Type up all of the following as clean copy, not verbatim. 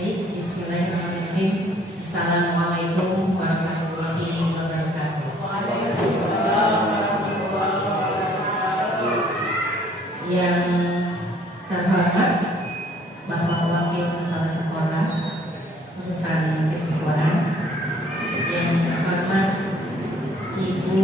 Baik, bismillahirrahmanirrahim. Assalamualaikum warahmatullahi wabarakatuh. Yang terhormat Bapak Wakil Kepala Sekolah Urusan Kesiswaan, yang terhormat Ibu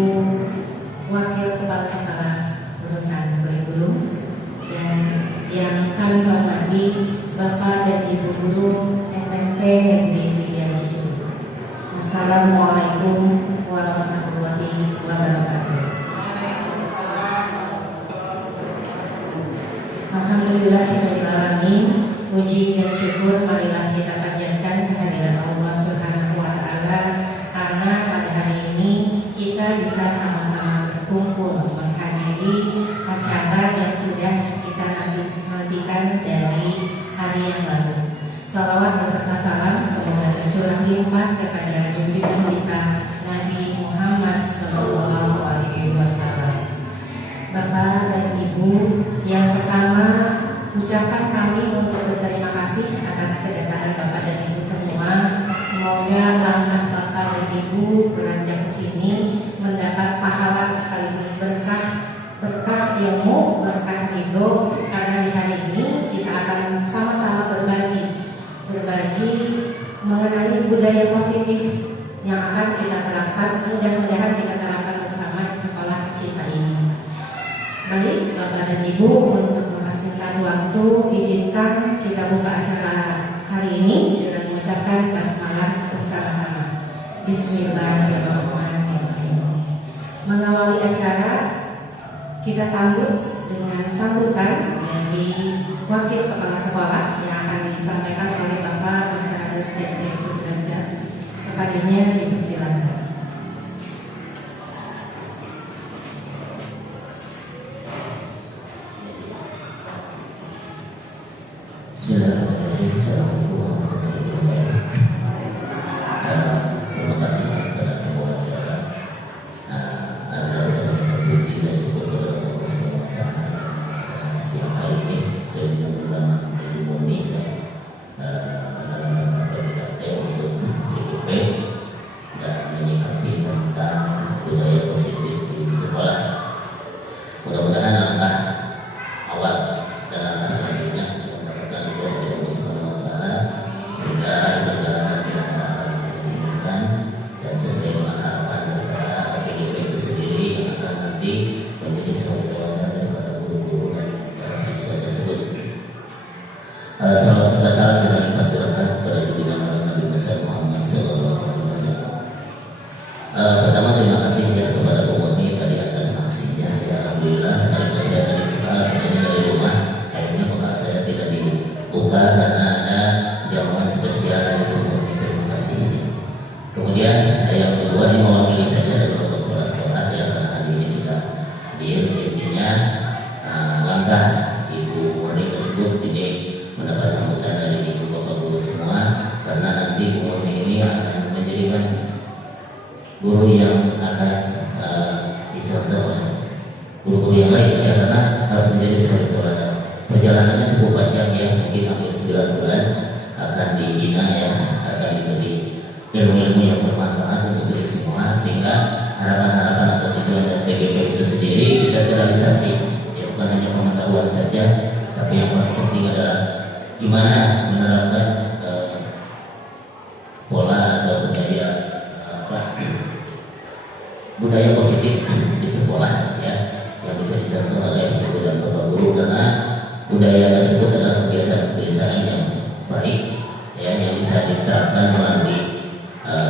Wakil Kepala Sekolah Urusan Kurikulum, dan yang kami hormati Bapak dan Ibu Guru SMP Negeri 3 Cicudu. Assalamualaikum warahmatullahi wabarakatuh. Alhamdulillahirrahmanirrahim. Puji dan syukur marilah kita panjatkan kehadiran Allah Subhanahu wa Ta'ala, karena pada hari ini kita bisa sama-sama berkumpul menghadiri acara yang sudah kita nantikan dari hari yang lalu. Salawat beserta salam semoga tercurah limpah kepada junjungan kita Nabi Muhammad Sallallahu Alaihi Wasallam. Bapak dan Ibu, yang pertama ucapan kami untuk berterima kasih atas kedatangan Bapak dan Ibu semua. Semoga langkah Bapak dan Ibu beranjak ke sini mendapat pahala sekaligus berkah ilmu, berkah ridho, karena di hari ini kita akan sama-sama berbagi mengenai budaya positif yang akan kita terapkan, mudah-mudahan kita terapkan bersama di sekolah kita ini. Baik, Bapak dan Ibu, untuk menghasilkan waktu, izinkan kita buka acara hari ini dengan mengucapkan basmalah bersama-sama. Bismillahirrahmanirrahim. Mengawali acara, kita sambut dengan sambutan dari Wakil Kepala Sekolah yang akan disampaikan oleh Bapak Dr. Andes DC Sudrajat. Kepadanya dipersilakan. Bismillahirrahmanirrahim. Assalamualaikum warahmatullahi wabarakatuh. Terima kasih kepada pembawa acara. Ada puji dan syukur kepada Allah Subhanahu wa Ta'ala. Siang hari ini saya bisa bersama Ibu Moni dalam PDKT untuk CGP dan menyikapi tentang budaya positif di sekolah. Mudah-mudahan langkah awal dan langkah selanjutnya sehingga berjalan dengan menginginkan dan sesuai dengan harapan daripada CGP itu sendiri yang akan nanti menjadi suatu teladan daripada guru-guru dan para siswa tersebut. Selamat serta salam kita limpah surahkan kepada junjungan Nabi besar Muhammad Sallallahu Alaihi Wasallam. Pertama terima kasih ya kepada Bu Moni tadi atas maksinya. Ya alhamdulillah sekaligus saya dari kita sebenarnya dari rumah akhirnya bekal saya tidak dibuka karena ada jamuan spesial untuk terima kasih. Kemudian yang kedua ini mewakili saja dari kepala sekolah yang karena hari ini tidak hadir. Intinya langkah Ibu Moni tersebut ini mendapat sambutan dari Ibu Bapak Guru semua, karena nanti Ibu Moni ini akan menjadikan guru yang akan dicontoh oleh guru-guru yang lain ya, karena harus menjadi sebagai teladan. Perjalanannya cukup panjang ya, mungkin hampir 9 bulan akan dibina ya, akan diberi ilmu-ilmu yang bermanfaat untuk kita semua, sehingga harapan-harapan atau tujuan dari CGP itu sendiri bisa terrealisasi ya, bukan hanya pengetahuan saja, tapi yang paling penting adalah gimana menerapkan pola atau budaya positif di sekolah ya, yang bisa dicontoh oleh guru dan bapak guru, karena budaya tersebut adalah kebiasaan-kebiasaan yang baik ya, yang bisa diterapkan melalui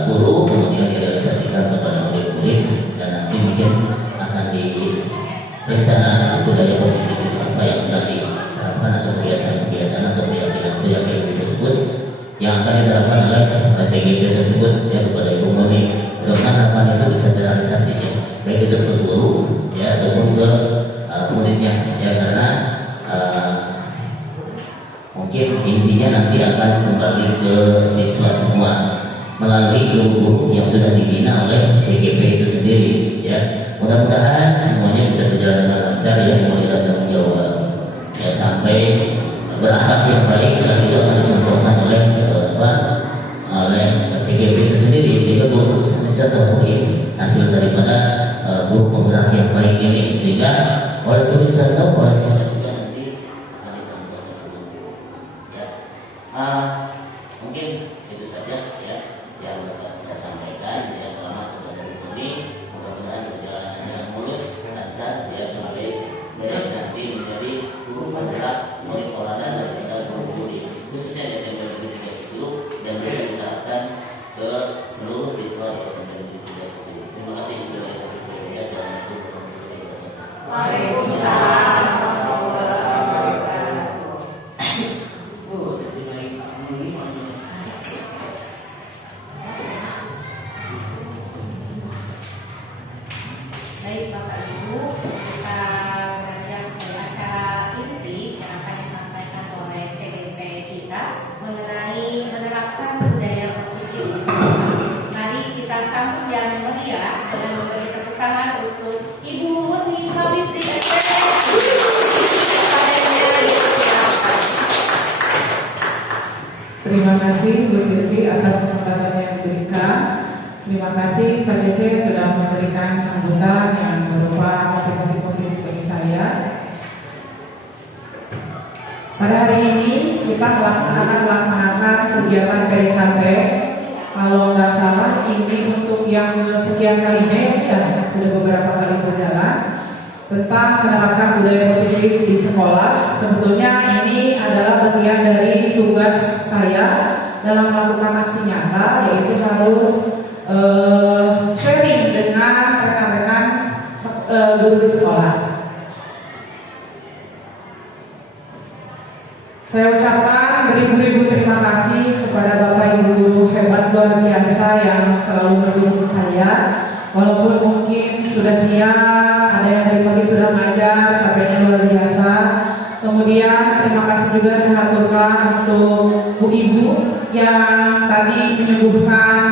guru, kemudian direalisasikan kepada murid-murid, dan nanti mungkin akan direncanakan budaya positif itu apa yang akan diterapkan, atau kebiasaan-kebiasaan atau keyakinan tersebut yang akan diterapkan oleh CGP tersebut ya kepada Ibu Moni. Mudah-mudahan harapan itu bisa terrealisasi ya, baik itu ke guru ya ataupun ke muridnya ya, karena mungkin intinya nanti akan kembali ke siswa semua melalui guru-guru yang sudah dibina oleh CGP itu sendiri ya. Mudah-mudahan semuanya bisa berjalan dengan lancar ya, mulai dari tanggung jawab ya sampai berakhlak yang baik dan itu akan dicontohkan oleh Mungkin itu saja ya yang dapat saya sampaikan. Ya, selamat kepada Bu Koni, mudah-mudahan perjalanannya mulus, lancar, ya sampai beres nanti menjadi guru penggerak seni olahan dan juga guru di khususnya SMP Negeri 310 dan bisa diterapkan ke seluruh siswa di SMP Negeri 310. Terima kasih. Assalamualaikum warahmatullahi wabarakatuh. Waalaikumsalam. Baik Bapak Ibu, kita beranjak ke acara inti yang akan disampaikan oleh CDP kita mengenai menerapkan budaya positif di sekolah. Mari kita sambut yang meriah dengan memberi tepuk tangan untuk Ibu Murni Sabitri SPM. Terima kasih Bu Sylvi atas kesempatan yang diberikan. Terima kasih Pak Cece sudah memberikan sambutan yang berupa motivasi positif bagi saya. Pada hari ini kita melaksanakan kegiatan PDKT. Kalau nggak salah ini untuk yang sekian kalinya ya, sudah beberapa kali berjalan tentang menerapkan budaya positif di sekolah. Sebetulnya ini adalah bagian dari tugas saya dalam melakukan aksi nyata, yaitu harus sharing dengan rekan-rekan guru di sekolah. Saya ucapkan beribu-ribu terima kasih kepada Bapak Ibu guru hebat luar biasa yang selalu mendukung saya. Walaupun mungkin sudah siang, ada yang dari pagi sudah ngajar, capeknya luar biasa. Kemudian terima kasih juga saya aturkan untuk Bu Ibu yang tadi menyuguhkan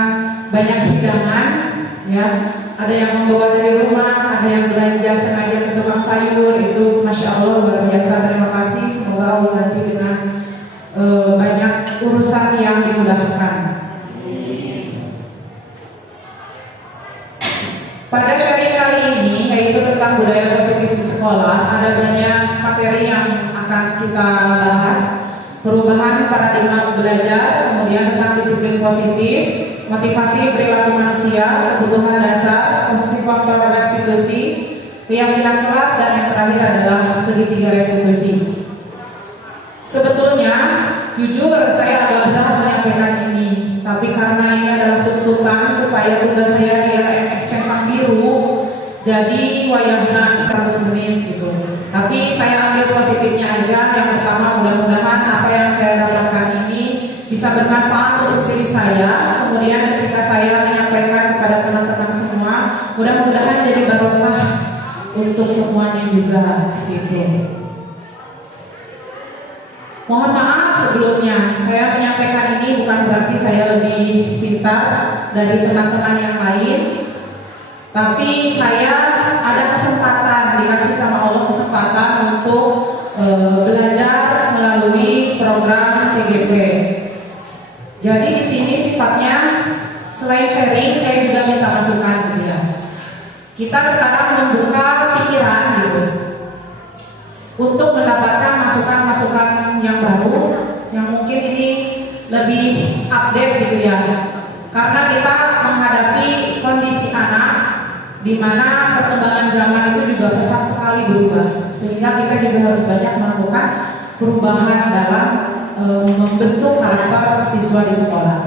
banyak hidangan, ya. Ada yang membawa dari rumah, ada yang belanja sengaja ke tukang sayur. Itu masya Allah luar biasa. Terima kasih. Semoga Allah nanti dengan banyak urusan yang dimudahkan. Pada sharing kali ini, yaitu tentang budaya positif di sekolah, ada banyak materi yang akan kita bahas. Perubahan paradigma belajar, kemudian tentang disiplin positif, motivasi perilaku manusia, kebutuhan dasar, fungsi faktor restitusi, keyakinan kelas, dan yang terakhir adalah segitiga restitusi. Sebetulnya, jujur saya agak berat menyampaikan ini, tapi karena ini adalah tuntutan supaya tugas saya di LMS Centang Biru, jadi wayahna 100 menit gitu. Tapi saya ambil positifnya aja. Yang pertama, mudah-mudahan apa yang saya dapatkan ini bisa bermanfaat untuk diri saya. Kemudian ketika saya menyampaikan kepada teman-teman semua, mudah-mudahan jadi barokah untuk semuanya juga gitu. Mohon maaf sebelumnya, saya menyampaikan ini bukan berarti saya lebih pintar dari teman-teman yang lain, tapi saya ada kesempatan, dikasih sama Allah kesempatan untuk belajar melalui program CGP. Jadi di sini sifatnya selain sharing, saya juga minta masukan gitu ya. Kita sekarang membuka pikiran gitu untuk mendapatkan masukan-masukan yang baru, yang mungkin ini lebih update gitu ya. Karena kita menghadapi kondisi anak di mana perkembangan zaman itu juga pesat sekali berubah, sehingga kita juga harus banyak melakukan perubahan dalam membentuk karakter siswa di sekolah.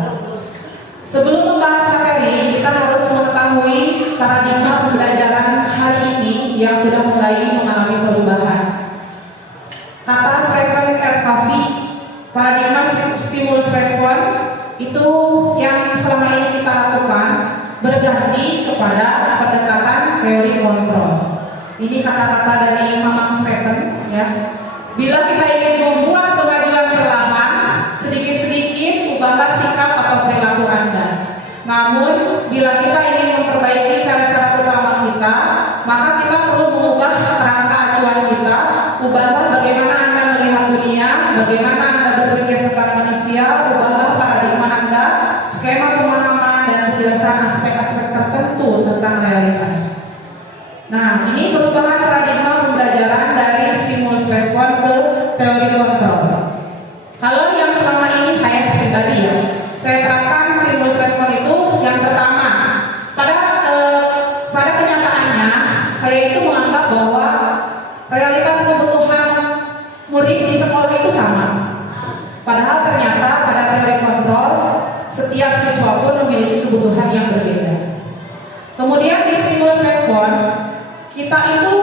Sebelum membahas materi, kita harus mengetahui paradigma pembelajaran hari ini yang sudah mulai mengalami perubahan. Kata Stephen R. Covey, paradigma stimulus respon itu yang selama ini kita lakukan berganti kepada pendekatan teori kontrol. Ini kata-kata dari Mamang Stephen ya. Bila kita ingin membuat kemajuan perlahan, sedikit-sedikit ubahlah sikap atau perilaku Anda. Namun, bila kita ingin memperbaiki cara-cara utama kita, maka kita perlu mengubah kerangka acuan kita. Ubahlah bagaimana Anda melihat dunia, bagaimana Anda berpikir tentang manusia, ubahlah paradigma Anda, skema pemahaman dan penjelasan aspek-aspek tertentu tentang realitas. Nah, ini perubahan paradigma pembelajaran dari stimulus respon ke teori kontrol. Kalau yang selama ini tadi ya. Saya terapkan stimulus respon itu yang pertama. Pada kenyataannya, saya itu menganggap bahwa realitas kebutuhan murid di sekolah itu sama. Padahal ternyata pada teori kontrol, setiap siswa pun memiliki kebutuhan yang berbeda. Kemudian di stimulus respon, kita itu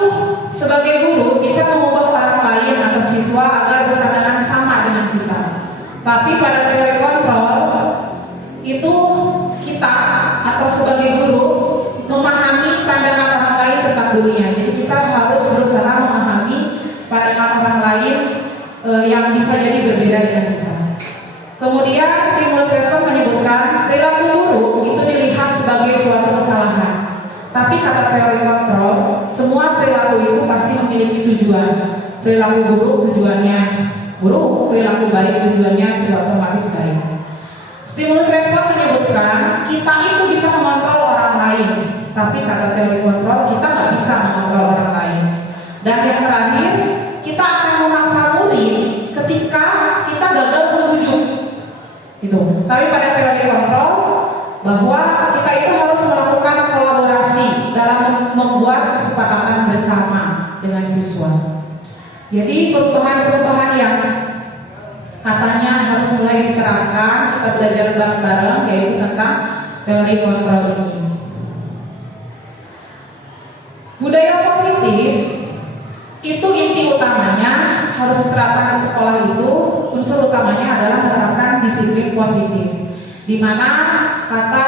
sebagai guru bisa mengubah orang lain atau siswa agar berpandangan sama dengan kita. Tapi pada teori kontrol, itu kita atau sebagai guru memahami pandangan orang lain tentang dunia. Jadi kita harus berusaha memahami pandangan orang lain yang bisa jadi berbeda dengan kita. Kemudian stimulus respon menyebutkan perilaku guru itu dilihat sebagai suatu kesalahan. Tapi kata teori kontrol, semua perilaku itu pasti memiliki tujuan. Perilaku buruk tujuannya buruk, perilaku baik tujuannya sudah otomatis baik. Stimulus respon menyebutkan kita itu bisa mengontrol orang lain, tapi kata teori kontrol kita nggak bisa mengontrol orang lain. Dan yang terakhir, kita akan memaksa murid ketika kita gagal membujuk. Gitu. Tapi pada teori kontrol bahwa kita itu harus melakukan kolaborasi dalam membuat kesepakatan bersama dengan siswa. Jadi perubahan-perubahan yang katanya harus mulai diterapkan, kita belajar bareng-bareng, yaitu tentang teori kontrol ini. Budaya positif itu inti utamanya harus diterapkan di sekolah itu. Unsur utamanya adalah menerapkan disiplin positif, di mana kata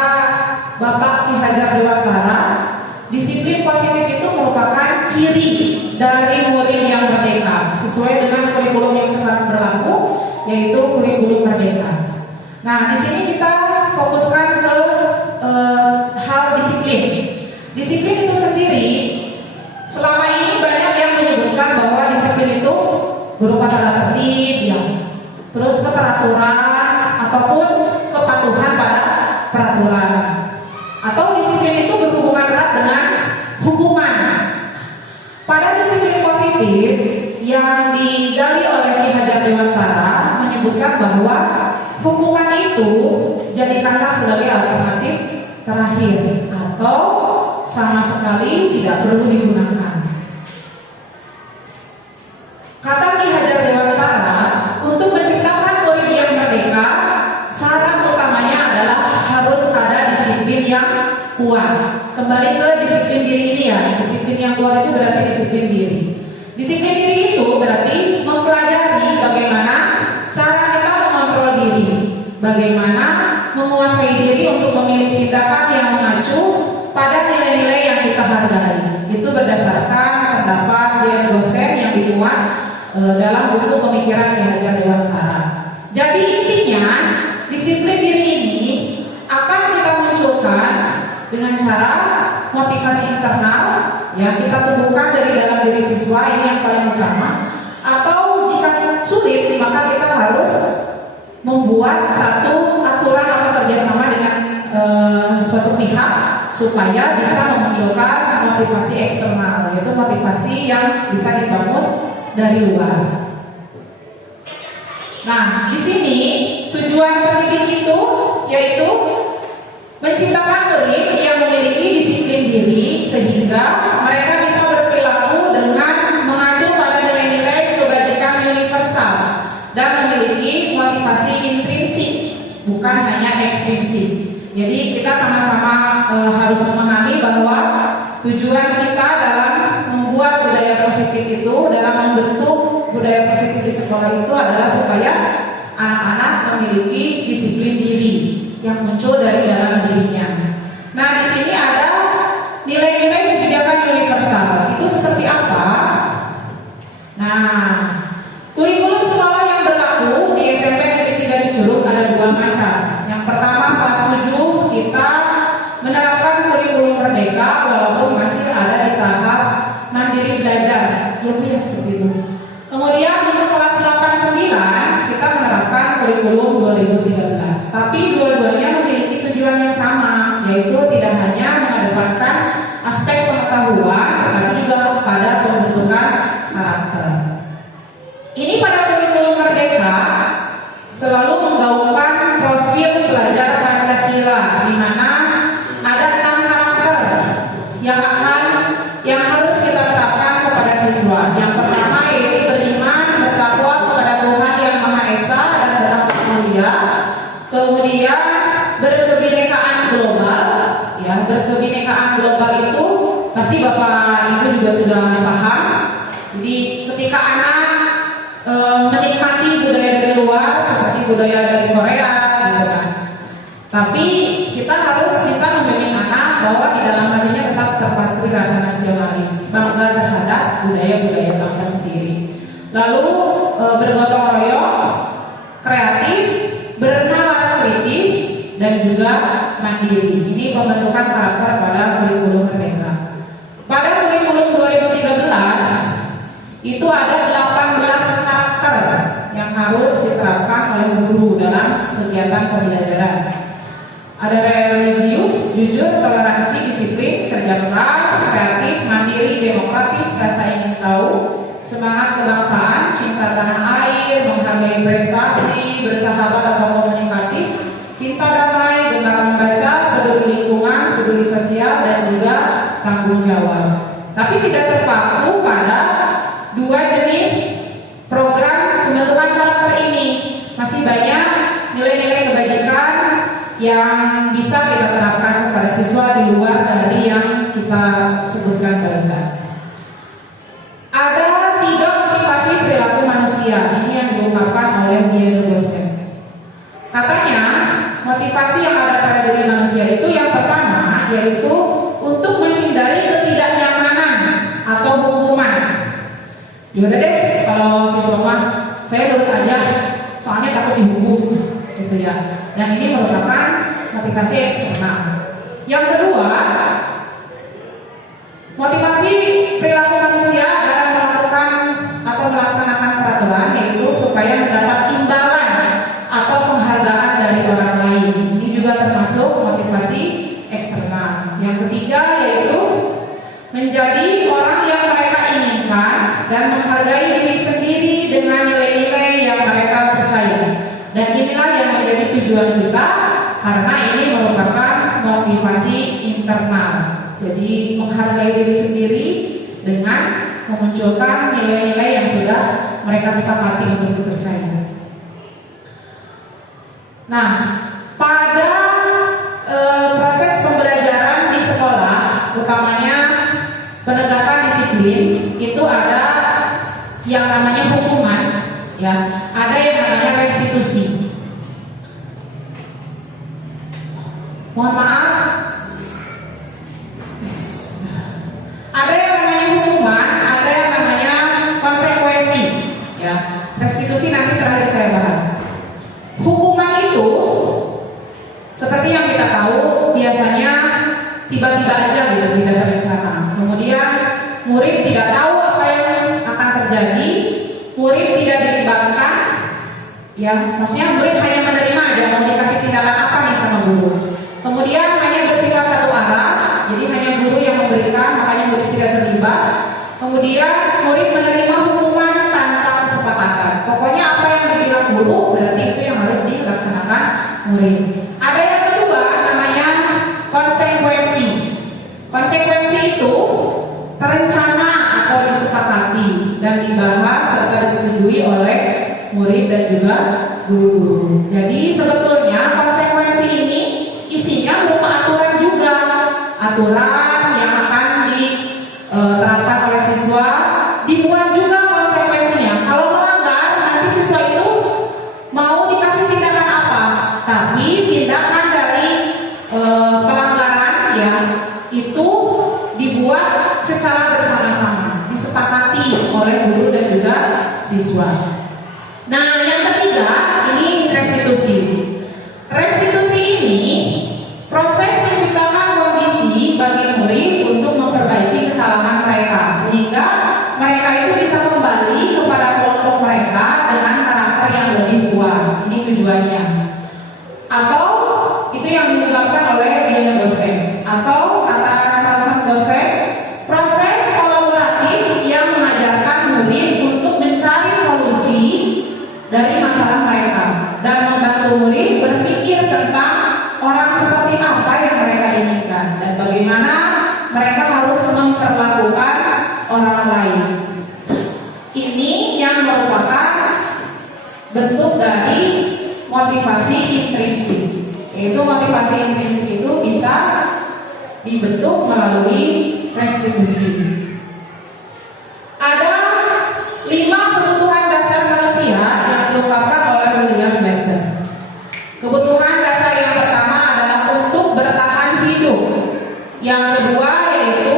Bapak Ki Hajar Dewantara, disiplin positif itu merupakan ciri dari murid yang merdeka sesuai dengan kurikulum yang sekarang berlaku, yaitu kurikulum merdeka. Nah, di sini kita fokuskan ke hal disiplin. Disiplin itu sendiri selama ini banyak yang menyebutkan bahwa disiplin itu berupa tata tertib, ya, terus keteraturan ataupun kepatuhan pada peraturan. Atau disiplin itu berhubungan erat dengan hukuman. Pada disiplin positif yang digali oleh Ki Hajar Dewantara menyebutkan bahwa hukuman itu jadikanlah sebagai alternatif terakhir atau sama sekali tidak perlu digunakan. Kata Ki Hajar Dewantara, untuk menciptakan murid yang merdeka, syarat utamanya adalah harus ada disiplin yang kuat. Kembali ke disiplin diri ini ya. Disiplin yang kuat itu berarti disiplin diri. Disiplin diri itu berarti mempelajari bagaimana cara kita mengontrol diri, bagaimana menguasai diri untuk memilih tindakan yang mengacu pada nilai-nilai yang kita hargai. Itu berdasarkan pendapat Dian Gosen yang dimuat dalam buku Pemikiran Ki Hajar Dewantara. Jadi intinya disiplin diri ini akan kita munculkan dengan cara motivasi internal yang kita tumbuhkan dari dalam diri siswa, ini yang paling utama. Atau jika sulit, maka kita harus membuat satu aturan atau kerjasama dengan suatu pihak supaya bisa memunculkan motivasi eksternal, yaitu motivasi yang bisa dibangun dari luar. Nah, di sini tujuan pendidik itu yaitu menciptakan murid yang memiliki disiplin diri sehingga mereka bisa berperilaku dengan mengacu pada nilai-nilai kebajikan universal dan memiliki motivasi intrinsik, bukan hanya ekstrinsik. Jadi kita sama-sama harus memahami bahwa tujuan kita dalam membuat budaya positif itu, dalam membentuk budaya positif di sekolah itu adalah supaya anak-anak memiliki disiplin diri yang muncul dari dalam dirinya. Nah, di sini ada nilai-nilai kebijakan universal. Itu seperti apa? Nah, kurikulum sekolah yang berlaku di SMP Negeri 3 Cicurug ada dua macam. Yang pertama kelas 7 kita menerapkan kurikulum merdeka walaupun masih ada di tahap mandiri belajar. Ya seperti itu. Kemudian untuk kelas 8-9 kita menerapkan kurikulum 2013. Tapi dua-duanya memiliki tujuan yang sama, yaitu tidak hanya mengedepankan aspek pengetahuan, tetapi juga pada pembentukan karakter. Ini pada kurikulum merdeka selalu menggaungkan manusia, kemudian berkebinekaan global. Ya, berkebinekaan global itu pasti Bapak Ibu juga sudah paham. Jadi ketika anak menikmati budaya dari luar seperti budaya dari Korea, gitu kan. Tapi kita harus bisa membimbing anak bahwa di dalam hatinya tetap terpatri rasa nasionalis, bangga terhadap budaya-budaya bangsa sendiri. Lalu bergotong royong, kreatif, bernalar kritis, dan juga mandiri. Ini pembentukan karakter pada kurikulum Merdeka. Pada kurikulum 2013 itu ada 18 karakter yang harus diterapkan oleh guru dalam kegiatan pembelajaran. Ada religius, jujur, toleransi, disiplin, kerja keras, kreatif, mandiri, demokratis, rasa ingin tahu, semangat kebangsaan, cinta tanah air, menghargai prestasi, bersahabat atau komunikatif, cinta damai, gemar membaca, peduli lingkungan, peduli sosial, dan juga tanggung jawab. Tapi tidak terpaku pada dua jenis program pembentukan karakter ini. Masih banyak nilai-nilai kebajikan yang bisa kita terapkan kepada siswa di luar dari yang kita sebutkan barusan. Ada 3 motivasi perilaku manusia. Ini yang diungkapkan oleh Diego Gosen. Katanya motivasi yang ada pada diri manusia itu yang pertama yaitu untuk menghindari ketidaknyamanan atau hukuman. Yaudah deh, kalau siswa mah saya nurut aja, soalnya takut dihukum, gitu ya. Dan ini merupakan motivasi eksternal. Yang kedua, motivasi perilaku manusia dalam melakukan atau melaksanakan peraturan yaitu supaya mendapat imbalan atau penghargaan dari orang lain. Ini juga termasuk motivasi eksternal. Yang ketiga yaitu menjadi orang yang mereka inginkan dan menghargai diri sendiri dengan nilai-nilai yang mereka percaya. Dan inilah yang menjadi tujuan kita karena ini merupakan motivasi internal. Jadi menghargai diri sendiri dengan memunculkan nilai-nilai yang sudah mereka sepakati untuk dipercaya. Nah, pada proses pembelajaran di sekolah, utamanya penegakan disiplin, itu ada yang namanya hukuman, ya, ada yang namanya restitusi. Mohon maaf, ada yang namanya hukuman, ada yang namanya konsekuensi, ya. Restitusi nanti terakhir saya bahas. Hukuman itu seperti yang kita tahu biasanya tiba-tiba aja gitu, tidak terencana. Kemudian murid tidak tahu apa yang akan terjadi, murid tidak dilibatkan, ya maksudnya murid hanya menerima aja mau dikasih tindakan apa nih sama guru. Kemudian hanya bersifat satu arah, jadi hanya guru yang memberikan, makanya murid tidak terlibat. Kemudian murid menerima hukuman tanpa kesepakatan. Pokoknya apa yang dibilang guru berarti itu yang harus dilaksanakan murid. Ada yang kedua namanya konsekuensi. Konsekuensi itu terencana atau disepakati dan dibahas serta disetujui oleh murid dan juga guru-guru. Jadi sebetulnya konsekuensi ini isinya berupa aturan juga, aturan yang akan diterapkan oleh siswa, dibuat juga konsekuensinya. Kalau melanggar nanti siswa itu mau dikasih tindakan apa, tapi tindakan dari pelanggaran ya itu dibuat secara bersama-sama, disepakati oleh guru dan juga siswa. Nah, yang ketiga ini restitusi. Restitusi ini proses menciptakan kondisi bagi murid untuk memperbaiki kesalahan mereka sehingga mereka itu bisa kembali kepada kelompok mereka dengan karakter yang lebih kuat. Ini tujuannya. Atau itu yang diungkapkan oleh Diego Gosen. Atau kata salah satu dosen, proses kolaboratif yang mengajarkan murid untuk mencari solusi dari masalah mereka dan membantu murid berpikir tentang orang seperti apa yang mereka inginkan dan bagaimana mereka harus memperlakukan orang lain. Ini yang merupakan bentuk dari motivasi motivasi intrinsik. Yaitu motivasi intrinsik itu bisa dibentuk melalui restitusi. Ada 5 kebutuhan dasar manusia yang diungkapkan oleh William Glasser. Kebutuhan dasar yang pertama adalah untuk bertahan hidup. Yang kedua yaitu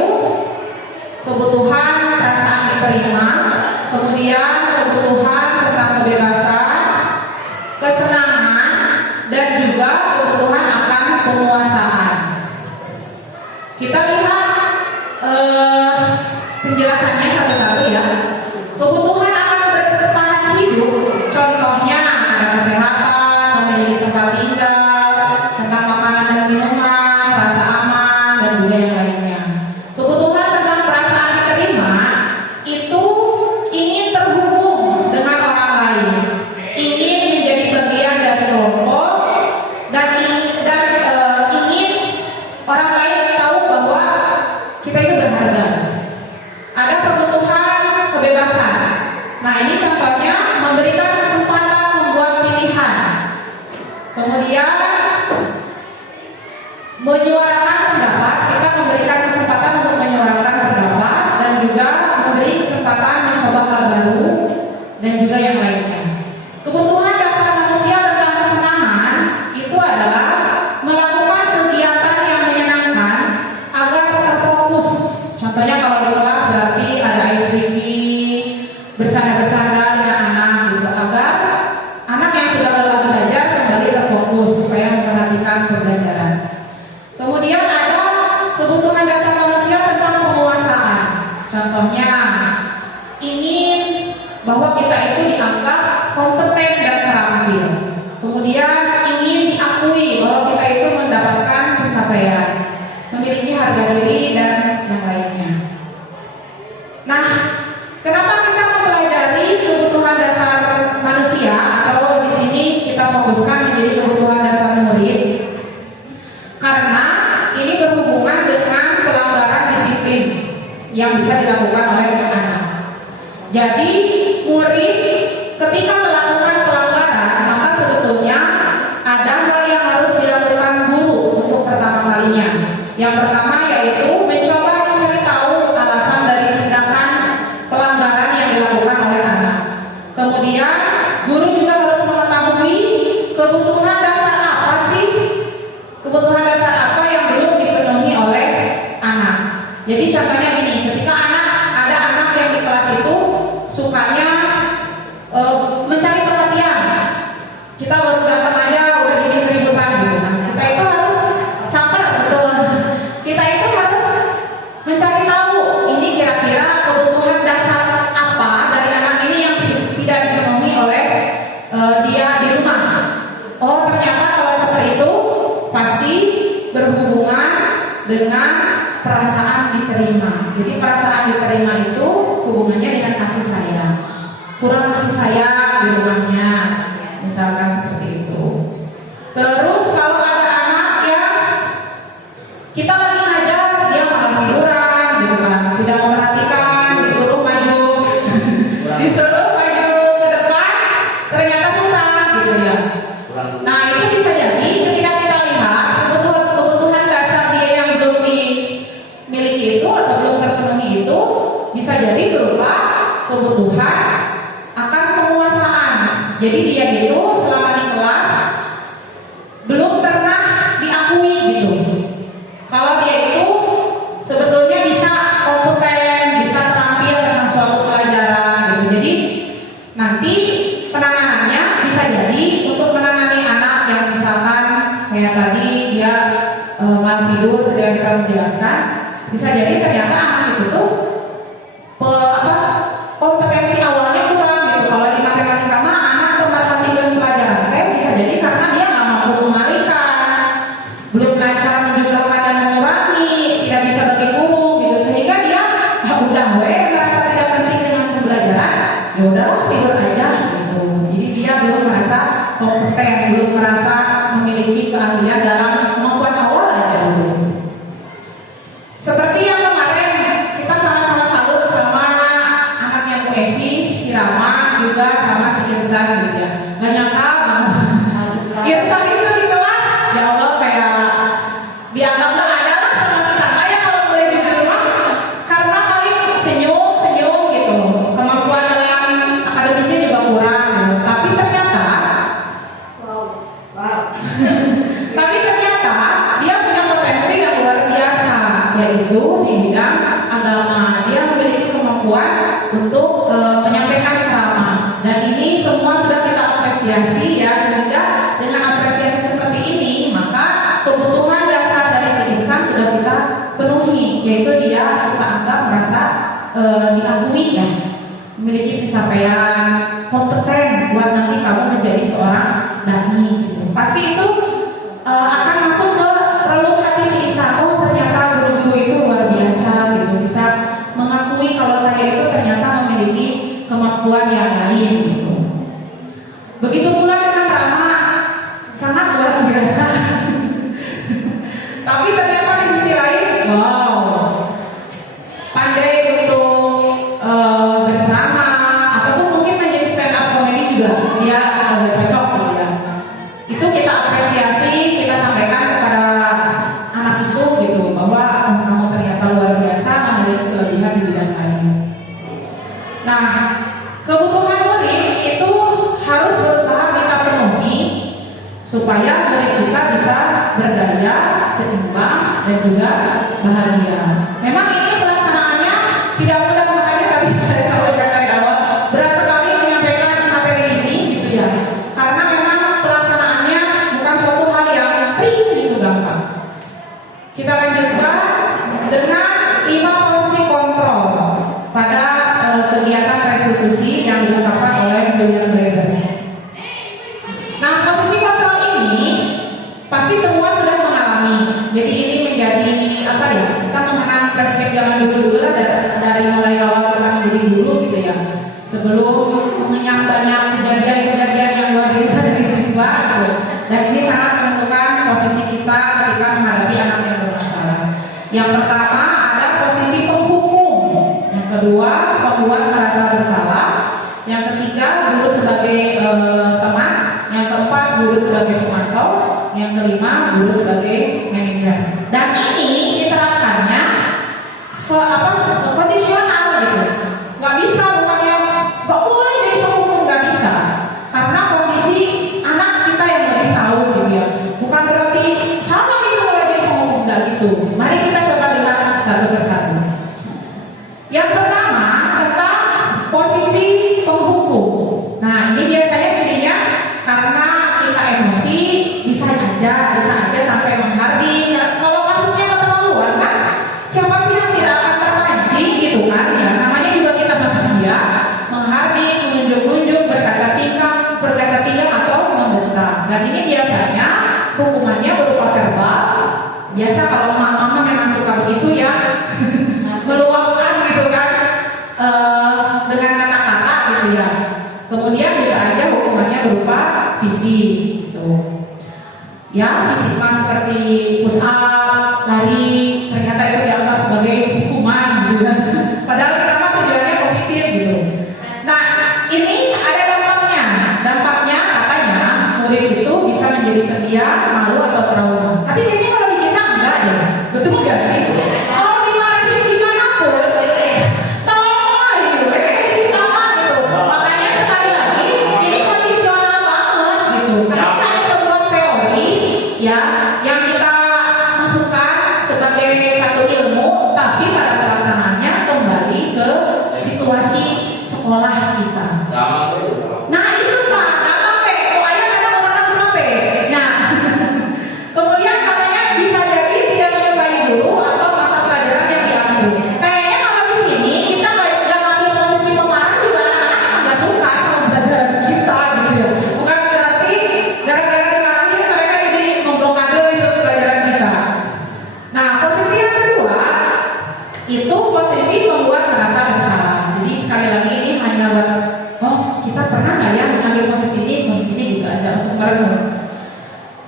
kebutuhan perasaan diterima, kemudian kebutuhan tentang kebebasan, kesenangan, dan juga kebutuhan akan penguasaan. Kita lihat penjelasannya satu-satu ya. Kebutuhan akan bertahan hidup, contohnya ada kesehatan, memiliki tempat tinggal, tentang makanan dan minuman, rasa aman, dan juga yang lainnya. Kebutuhan tentang perasaan diterima itu ingin terhubung dengan orang lain, ingin menjadi bagian dari kelompok, dan ingin orang lain tahu bahwa kita itu berharga. Ada kebutuhan kebebasan. Nah, ini contohnya memberikan kesempatan membuat pilihan. Kemudian menyuarakan pendapat, kita memberikan kesempatan untuk menyuarakan pendapat dan juga memberi kesempatan mencoba hal baru dan juga yang lainnya. Kebutuhan dasar manusia tentang kesenangan itu adalah melakukan kegiatan yang menyenangkan agar terfokus. Contohnya kalau di kelas berarti ada ice breaking, bercanda-bercanda dengan anak gitu, agar anak yang sudah lelah belajar kembali terfokus supaya memperhatikan pembelajaran. Kemudian ada kebutuhan dasar manusia tentang penguasaan. Contohnya ingin bahwa kita itu dianggap kompeten dan terampil. Kemudian ingin diakui bahwa kita itu mendapatkan pencapaian, memiliki harga diri dan yang lainnya. Nah, kenapa kita mempelajari kebutuhan dasar manusia atau di sini kita fokuskan menjadi kebutuhan dasar murid? Karena ini berhubungan dengan pelanggaran disiplin yang bisa dilakukan oleh anak. Jadi murid ketika melakukan pelanggaran, maka sebetulnya ada hal yang harus dilakukan guru untuk pertama kalinya. Yang pertama yaitu mencoba mencari tahu alasan dari tindakan pelanggaran yang dilakukan oleh anak. Kemudian guru juga harus mengetahui kebutuhan dasar apa sih, kebutuhan dasar apa yang belum dipenuhi oleh anak. Jadi contohnya gini, ketika ada anak yang di kelas itu sukanya mencari perhatian, kita baru datang aja udah bikin keributan gitu. Nah, kita itu harus caper betul. Kita itu harus mencari tahu ini kira-kira kebutuhan dasar apa dari anak ini yang tidak dipenuhi oleh dia di rumah. Oh, ternyata kalau caper itu pasti berhubungan dengan perasaan diterima. Jadi perasaan diterima itu hubungannya dengan kasih sayang. Kurang kasih sayang di rumahnya, misalkan seperti itu. Terus kalau ada anak yang kita lagi ngajar, dia malah tiduran, gitu kan, tidak memperhatikan, disuruh maju ke depan, ternyata susah, gitu ya. Nah, itu bisa jadi ketika kita lihat kebutuhan dasar dia yang belum dimiliki itu atau belum terpenuhi itu, bisa jadi berupa kebutuhan akan penguasaan. Jadi dia itu selama di kelas belum pernah diakui gitu. Kalau dia itu sebetulnya bisa kompeten, bisa terampil dalam suatu pelajaran gitu. Jadi nanti penanganannya bisa jadi untuk menangani anak yang misalkan kayak tadi dia malam tidur yang kita menjelaskan, bisa jadi ternyata anak itu tuh kompetensi awalnya kurang gitu. Kalau di matematika mah anak memperhatikan pelajaran bisa jadi karena dia nggak mampu mengalihkan, belum lancar menjumlahkan dan mengurangi, tidak bisa bagi guru gitu, sehingga dia udah merasa tidak penting dengan pembelajaran, ya udahlah tidur aja gitu. Jadi dia belum merasa kompeten, belum merasa memiliki keahlian dalam kemampuan awal aja gitu. Seperti yang kemarin kita sama-sama salut sama anaknya Bu Esi, si Rama juga sama si Irsan gitu ya. Gak nyangka banget Irsan itu di kelas, ya Allah kayak dianggap nggak ada lah sama kita. Kayak kalau boleh di rumah, karena paling senyum gitu. Kemampuan dalam akademisnya juga kurang. Gitu. Tapi ternyata dia punya potensi yang luar biasa, yaitu di bidang agama. Dia memiliki kemampuan untuk menyampaikan ceramah, dan ini semua sudah kita apresiasi ya, sehingga dengan apresiasi seperti ini maka kebutuhan dasar dari si insan sudah kita penuhi, yaitu dia kita anggap merasa diakui ya, memiliki pencapaian, kompeten buat nanti kamu menjadi seorang dai gitu. Pasti itu akan masuk ke relung hati si insan. Oh ternyata guru-guru itu luar biasa gitu, bisa mengakui kalau saya itu ternyata memiliki kemampuan yang lain gitu. Begitu pula dengan Rama, sangat luar biasa. Tapi ternyata di sisi lain, wow, pandai untuk berceramah ataupun mungkin menjadi stand up comedy juga dia cocok gitu ya. Itu kita apresiasi, kita sampaikan kepada anak itu gitu bahwa kamu ternyata luar biasa memiliki kelebihan di bidang lain. Nah, kebutuhan murid itu harus berusaha kita penuhi supaya murid kita bisa berdaya, seimbang, dan juga bahagia. Memang ini pelaksanaannya tidak mudah, makanya tadi saya sampaikan dari awal berat sekali menyampaikan materi ini gitu ya, karena memang pelaksanaannya bukan suatu hal yang gitu gampang. Kita lanjutkan dengan 5 posisi kontrol pada kegiatan restitusi yang ditetapkan oleh William Glazer. Nah, posisi kontrol ini pasti semua sudah mengalami. Jadi ini menjadi apa ya? Kita mengenang flashback zaman dulu lah, dari mulai awal kita menjadi guru gitu ya. Sebelum mengenyam banyak kejadian-kejadian yang luar biasa dari siswa gitu. Dan ini sangat menentukan posisi kita ketika menghadapi anak yang bermasalah. Yang pertama ada posisi penghukum, yang kedua pembuat merasa bersalah, yang ketiga guru sebagai teman, yang keempat guru sebagai pemantau, yang kelima guru sebagai manajer. Dan ini diterapkannya kondisional gitu, nggak bisa bukannya nggak boleh jadi penghukum, nggak bisa, karena kondisi anak kita yang lebih tahu gitu ya. Bukan berarti salah itu boleh jadi penghukum, nggak gitu. Mari kita coba lihat satu persatu. Yang pertama tentang posisi penghukum. Nah ini biasanya jadinya karena kita emosi bisa aja sampai menghardik. Kalau kasusnya keterlaluan kan, siapa sih yang tidak akan terpancing gitu kan ya? Namanya juga kita manusia, menghardik, menunjuk-nunjuk, berkaca pinggang atau membentak. Dan ini biasanya hukumannya berupa verbal. Biasa kalau mama memang suka begitu ya, meluapkan gitu kan dengan kata-kata gitu ya. Kemudian bisa aja hukumannya berupa fisik gitu. Ya, fisik mah seperti push up, lari, ternyata itu dianggap sebagai hukuman gitu. Padahal kita mah tujuannya positif gitu. Nah, ini ada dampaknya. Dampaknya katanya murid itu bisa menjadi pendiam, malu atau trauma. Tapi ini kalau di kita enggak ya. Betul enggak sih? Kalau dimarahin gimana pun, tolonglah gitu. Kita mah gitu. Makanya sekali lagi ini kondisional banget gitu. Karena ada sebuah teori ya yang kita masukkan sebagai satu ilmu, tapi pada pelaksanaannya kembali ke situasi sekolah kita. Nah itu Pak, nggak sampai. Oh ayah kadang orang sampai. Nah, kemudian katanya bisa jadi tidak menyukai guru atau mata pelajaran yang diambil. Kayaknya kalau di sini kita nggak ngambil posisi pemarah juga, anak-anak nggak suka sama pelajaran kita gitu ya. Bukan berarti gara-gara dimarahin mereka jadi memblokade itu pelajaran kita. Nah posisi yang kedua itu posisi membuat merasa bersalah. Jadi sekali lagi ini hanya buat kita pernah nggak ya mengambil posisi ini juga aja untuk merenung.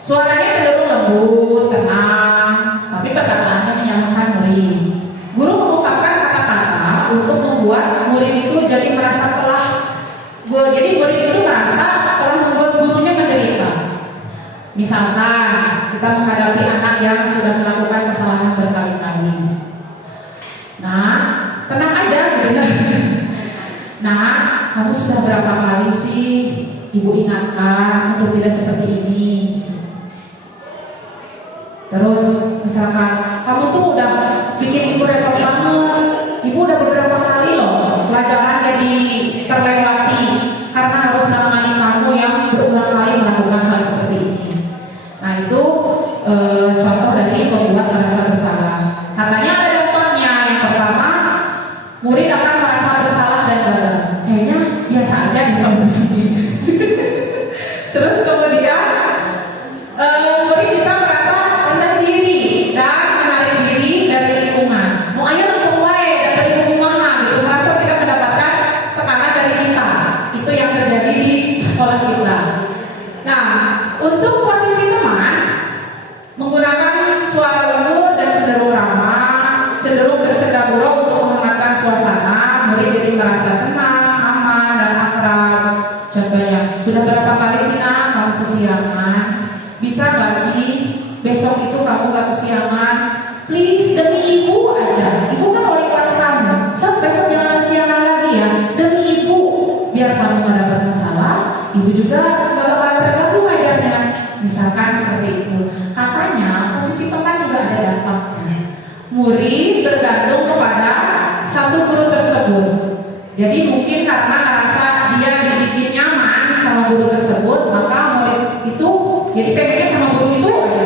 Suaranya cenderung lembut, tenang, tapi perkataannya menyalahkan murid. Guru mengungkapkan kata-kata untuk membuat murid itu jadi merasa jadi murid itu merasa telah membuat gurunya menderita. Misalkan kita menghadapi anak yang sudah melakukan kesalahan berkali-kali. Nah, tenang aja gitu. Nah, kamu sudah berapa kali sih ibu ingatkan untuk tidak seperti ini? Terus misalkan kamu tuh udah bikin ibu repot banget, ibu udah beberapa kali loh pelajaran jadi terlewati karena harus menemani kamu yang berulang kali melakukan hal seperti ini. Nah itu contoh dari pembuat merasa bersalah. Katanya ada dampaknya. Yang pertama, murid akan merasa bersalah dan gagal. Kayaknya biasa aja di kamu sendiri. Terus kemudian murid bisa merasa rendah diri dan menarik diri dari lingkungan. Mau ayo langsung wae dari lingkungan gitu, merasa tidak mendapatkan tekanan dari kita. Itu yang terjadi di sekolah kita. Nah, untuk posisi teman menggunakan suara lembut dan cenderung ramah, cenderung bersenda gurau untuk menghangatkan suasana, murid jadi merasa senang, aman dan akrab. Contohnya, sudah berapa kali sih nak kamu kesiangan? Bisa gak sih besok itu kamu gak kesiangan? Please, demi ibu aja. Ibu kan wali kelas kamu. So, besok jangan kesiangan lagi ya. Demi ibu, biar kamu gak dapat masalah. Ibu juga gak bakalan terganggu ngajarnya. Misalkan seperti itu. Katanya posisi teman juga ada dampaknya. Murid bergantung kepada satu guru tersebut. Jadi mungkin karena merasa dia dibikin nyaman sama guru tersebut, maka murid itu jadi pengennya sama guru itu aja.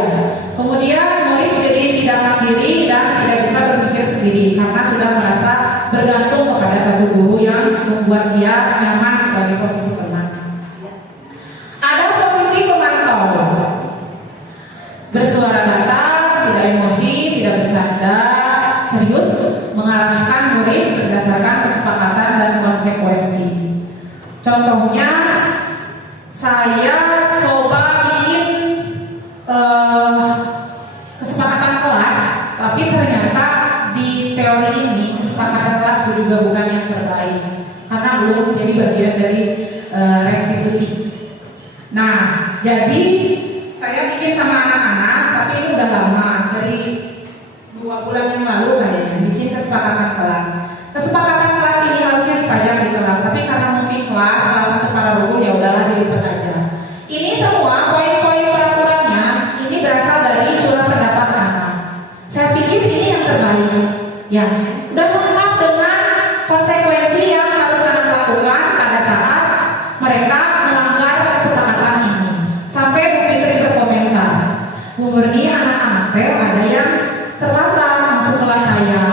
Kemudian murid jadi tidak mandiri dan tidak bisa berpikir sendiri karena sudah merasa bergantung kepada satu guru yang membuat dia nyaman sebagai posisi teman. Ada posisi pemantau, bersuara datar, tidak emosi, tidak bercanda, serius, mengarahkan murid berdasarkan kesepakatan dan konsekuensi. Contohnya, saya coba bikin kesepakatan kelas, tapi ternyata di teori ini kesepakatan kelas juga bukan yang terbaik karena belum jadi bagian dari restitusi. Nah, jadi saya bikin sama anak-anak, tapi ini udah lama, dari 2 bulan yang lalu kayaknya, bikin kesepakatan kelas. Kesepakatan kelas ini harusnya dipajang di kelas, tapi karena moving kelas, salah satu para guru ya udahlah dilipat aja. Ini semua poin-poin peraturannya ini berasal dari curah pendapat anak. Saya pikir ini yang terbaik, ya. Udah lengkap dengan konsekuensi yang harus anak lakukan pada saat mereka melanggar kesepakatan ini. Sampai Bu Fitri berkomentar, Bu Murni, anak-anak teh ada yang terlambat masuk kelas saya.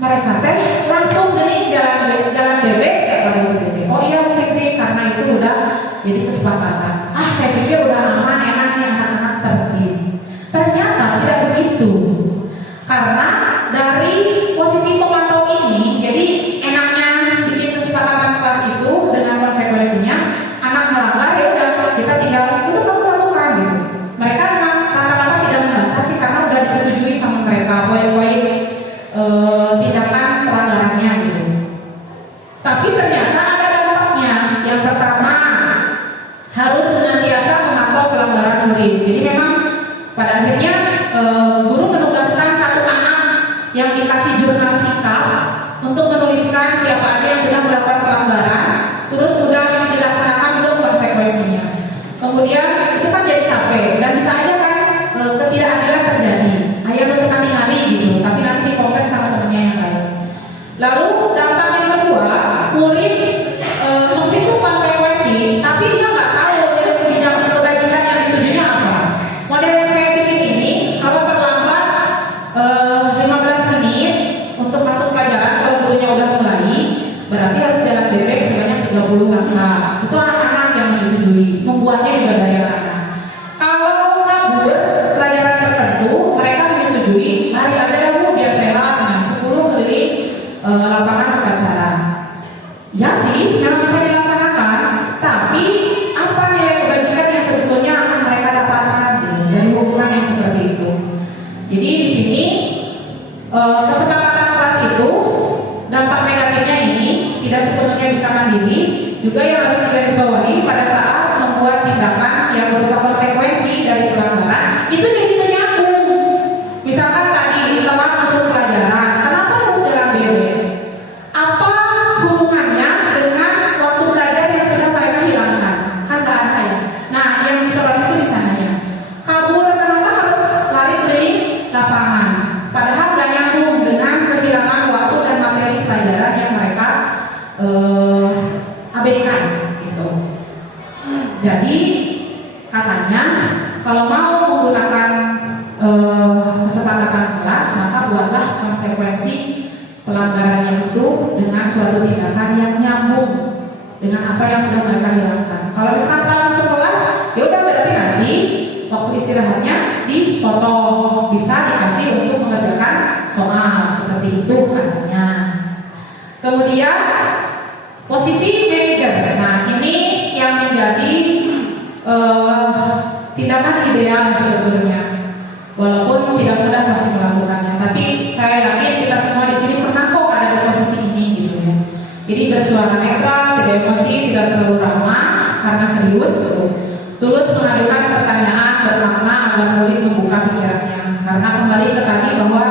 Mereka teh langsung gini jalan bebek ya pada Bu Fitri. Oh iya Bu Fitri, karena itu udah jadi kesepakatan. Saya pikir udah aman, enak nih anak-anak tertib. Ternyata tidak begitu. Karena dari posisi pemantau ini, jadi enaknya bikin kesepakatan kelas itu dengan konsekuensinya, anak melanggar ya udah kita tinggal udah kamu lakukan gitu. Mereka memang rata-rata tidak membatasi karena udah disetujui sama mereka poin-poin tindakan pelanggarannya gitu. Tapi ternyata ada dampaknya. Yang pertama, harus senantiasa memantau pelanggaran murid. Jadi memang pada akhirnya guru menugaskan satu anak yang dikasih jurnal sikap untuk menuliskan siapa aja yang sudah melakukan pelanggaran, terus sudah dilaksanakan belum konsekuensinya. Kemudian itu kan jadi capek dan bisa aja kan ketidakadilan terjadi. Ayah udah tinggal gitu, tapi nanti dikompet sama temennya yang lain. Lalu dampak yang kedua, murid menghitung konsekuensi, tapi dia nggak tahu kebajikan yang ditujunya apa. Model yang saya bikin ini, kalau terlambat 15 menit untuk masuk pelajaran, kalau gurunya udah mulai, berarti harus jalan bebek sebanyak 30 langkah. Itu anak-anak yang menyetujui, membuatnya juga dari anak-anak. Kalau kabur pelajaran tertentu, mereka menyetujui, hari aja ya Bu, biar sehat, 10 keliling lapangan upacara. Ya sih, yang bisa dilaksanakan, tapi apa nilai kebajikan yang sebetulnya akan mereka dapatkan dari hubungan yang seperti itu. Jadi di sini kesepakatan kelas itu dampak negatifnya ini tidak sepenuhnya bisa mandiri, juga yang harus digarisbawahi pada saat membuat tindakan yang berupa konsekuensi dari buatlah konsekuensi pelanggarannya itu dengan suatu tindakan yang nyambung dengan apa yang sudah mereka hilangkan. Kalau misalkan telah masuk kelas, ya udah berarti nanti waktu istirahatnya dipotong, bisa dikasih untuk mengerjakan soal, seperti itu katanya. Kemudian posisi manajer. Nah, ini yang menjadi tindakan ideal sebetulnya. Walaupun tidak mudah pasti melakukannya, tapi saya yakin kita semua di sini pernah kok ada di posisi ini gitu ya. Jadi bersuara netral, tidak emosi, tidak terlalu ramah karena serius gitu. Tulus mengajukan pertanyaan bermakna agar murid membuka pikirannya. Karena kembali ke tadi bahwa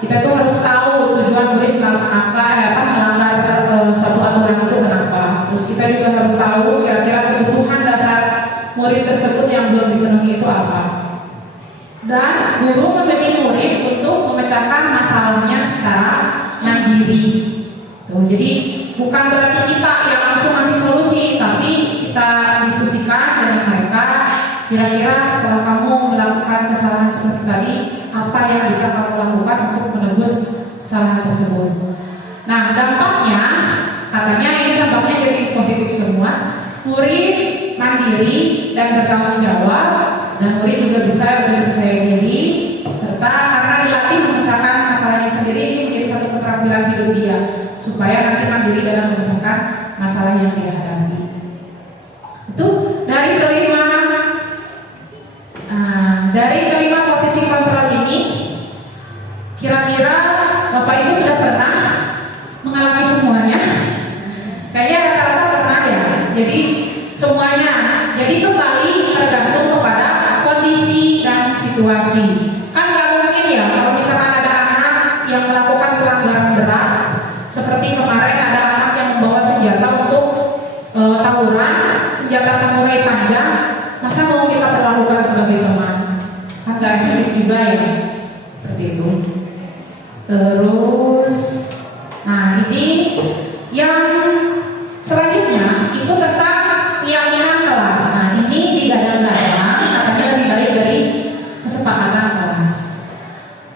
kita tuh harus tahu tujuan murid melanggar suatu aturan itu kenapa. Terus kita juga harus tahu kira-kira kebutuhan dasar murid tersebut yang belum dipenuhi itu apa. Dan guru membimbing murid untuk memecahkan masalahnya secara mandiri. Tuh, jadi bukan berarti kita yang langsung ngasih solusi, tapi kita diskusikan dengan mereka. Kira-kira setelah kamu melakukan kesalahan seperti tadi, apa yang bisa kamu lakukan untuk menebus kesalahan tersebut? Nah, dampaknya, katanya ini dampaknya jadi positif semua. Murid mandiri dan bertanggung jawab, dan murid juga bisa lebih percaya diri, serta karena dilatih memecahkan masalahnya sendiri, ini menjadi satu keterampilan hidup dia, supaya nanti mandiri dalam memecahkan masalah yang dia hadapi. Itu dari kelima posisi kontrol ini, kira-kira Bapak Ibu sudah pernah mengalami semuanya? Kayaknya rata-rata pernah ya. Jadi semuanya. Jadi kembali tergantung kepada kondisi dan situasi. Kan nggak mungkin ya kalau misalkan ada anak yang melakukan pelanggaran berat, seperti kemarin ada anak yang membawa senjata untuk tawuran, senjata samurai panjang, masa mau kita perlakukan sebagai teman? Kan nggak efektif juga ya, seperti itu. Terus, nah ini yang selanjutnya itu tentang keyakinan kelas. Nah ini digadang-gadang katanya lebih baik dari kesepakatan kelas.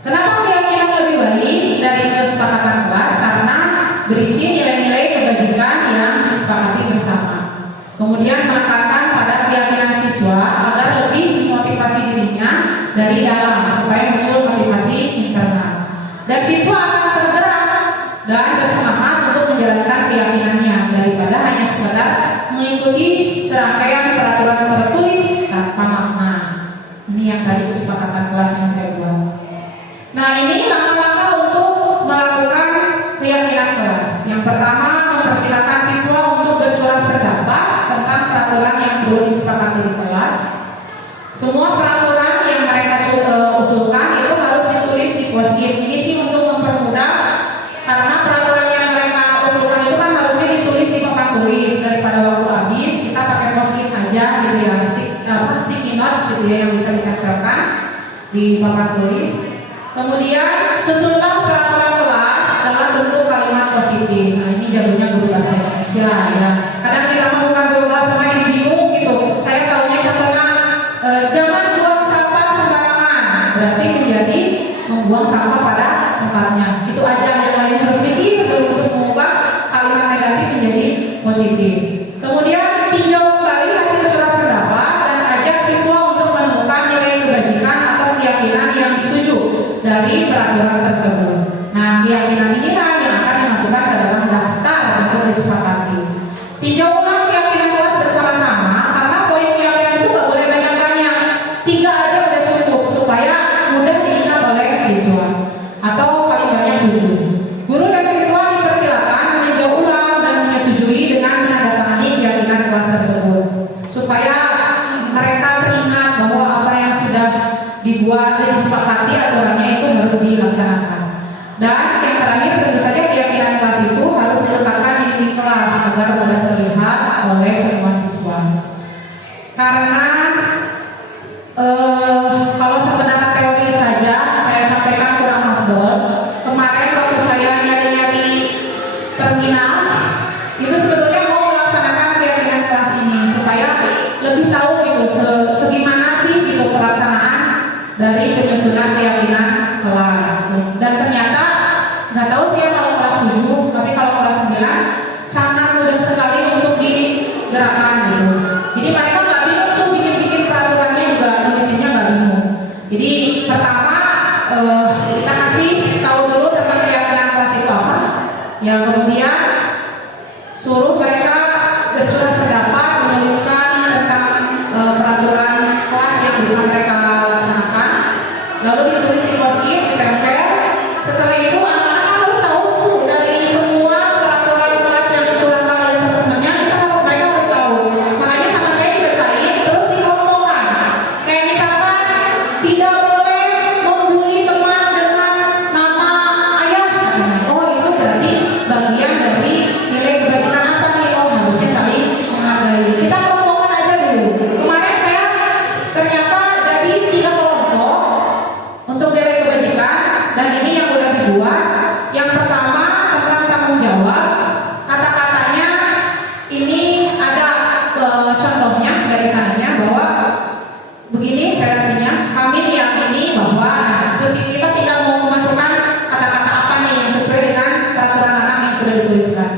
Kenapa keyakinan lebih baik dari kesepakatan kelas? Karena berisi nilai-nilai kebajikan yang disepakati bersama. Kemudian menekankan pada keyakinan siswa agar lebih memotivasi dirinya dari dalam supaya muncul motivasi internal. Dan siswa akan tergerak dan bersemangat untuk menjalankan keyakinannya daripada hanya sekedar mengikuti serangkaian peraturan tertulis tanpa makna. Ini yang tadi kesepakatan kelas yang saya buat. Nah ini langkah-langkah untuk melakukan keyakinan kelas. Yang pertama, mempersilakan siswa untuk bercurah pendapat tentang peraturan yang perlu disepakati di kelas. Semua peraturan yang mereka usulkan itu harus ditulis di post-it. Ini sih untuk mempermudah, karena peraturan yang mereka usulkan itu kan harusnya ditulis di papan tulis. Daripada waktu habis, kita pakai post-it aja gitu ya, sticky notes gitu ya yang bisa ditempelkan di papan tulis. Kemudian susunlah peraturan kelas dalam bentuk kalimat positif. Nah ini jagonya guru bahasa Indonesia ya. Kadang kita mau bukan guru bahasa lain bingung gitu. Saya tahunya contohnya jangan buang sampah sembarangan. Berarti menjadi membuang sampah pada tempatnya. Itu aja, yang lain harus mikir untuk mengubah kalimat negatif menjadi positif. Kemudian tinjau kembali hasil surat pendapat dan ajak siswa untuk menemukan nilai kebajikan atau keyakinan yang dituju dari peraturan tersebut. Nah, keyakinan inilah yang akan dimasukkan ke dalam daftar untuk disepakati. Tinjau ulang keyakinan kelas bersama-sama, karena poin keyakinan itu gak boleh banyak-banyak. 3 aja udah cukup supaya mudah diingat oleh siswa. Atau paling banyak 7. Guru dan siswa dipersilakan meninjau ulang dan menyetujui dengan menandatangani keyakinan kelas tersebut, supaya mereka teringat bahwa apa yang sudah dibuat dan disepakati aturannya itu harus dilaksanakan. Dan yang terakhir, tentu saja keyakinan kelas itu harus diletakkan di dinding kelas agar mudah terlihat oleh semua siswa. Karena kalau sekedar teori saja saya sampaikan kurang afdol. Kemarin waktu saya nyari-nyari terminal, itu sebetulnya mau melaksanakan keyakinan kelas ini supaya lebih tahu gitu segimana sih gitu pelaksanaan dari penyusunan keyakinan kelas. Dan Jadi pertama kita kasih tahu dulu tentang keyakinan kelas itu apa. Yang kemudian suruh mereka bercurah pendapat, menuliskan tentang peraturan kelas yang bisa mereka laksanakan. Lalu ditulis di post-it, ditempel. Setelah itu anak-anak harus tahu dari semua peraturan kelas yang dicurahkan oleh teman-temannya, mereka harus tahu. Makanya sama saya dibacain, terus dikelompokkan. Kayak misalkan tidak boleh membuli teman dengan nama ayah. Oh itu berarti bagian dari nilai kebajikan apa nih? Oh harusnya saling menghargai. Kita kelompokkan aja dulu. Kemarin saya ternyata jadi 3 kelompok untuk nilai kebajikan, dan ini yang udah dibuat. Yang pertama tentang tanggung jawab. Kata-katanya ini ada contohnya dari sananya bahwa begini redaksinya. Kami meyakini bahwa kita tinggal mau memasukkan kata-kata apa nih yang sesuai dengan peraturan anak yang sudah dituliskan.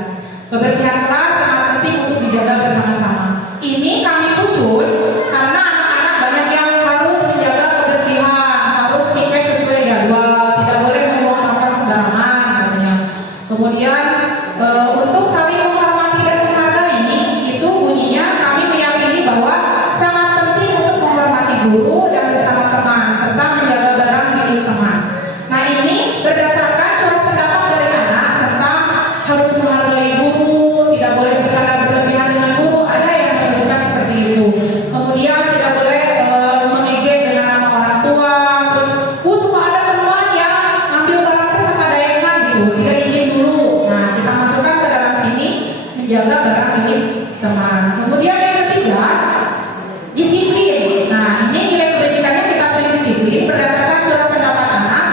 Kebersihan kelas sangat penting untuk dijaga bersama-sama. Ini kami susun karena anak-anak banyak yang harus menjaga kebersihan, harus piket sesuai jadwal, tidak boleh membuang sampah sembarangan katanya. Kemudian untuk saling menghormati dan menghargai, itu bunyinya kami meyakini bahwa sangat penting untuk menghormati guru dan bersama teman serta menjaga barang milik teman. Nah ini berdasarkan curah pendapat dari anak tentang harus menghargai guru, tidak boleh bercanda berlebihan dengan guru, ada yang menuliskan seperti itu. Kemudian tidak boleh mengejek dengan nama orang tua. Terus suka ada teman yang ngambil barang sekadayanya gitu, tidak izin dulu. Nah kita masukkan ke dalam sini, menjaga barang milik teman. Kemudian yang ketiga, disiplin. Nah ini nilai kebajikannya kita pilih disiplin berdasarkan curah pendapat anak.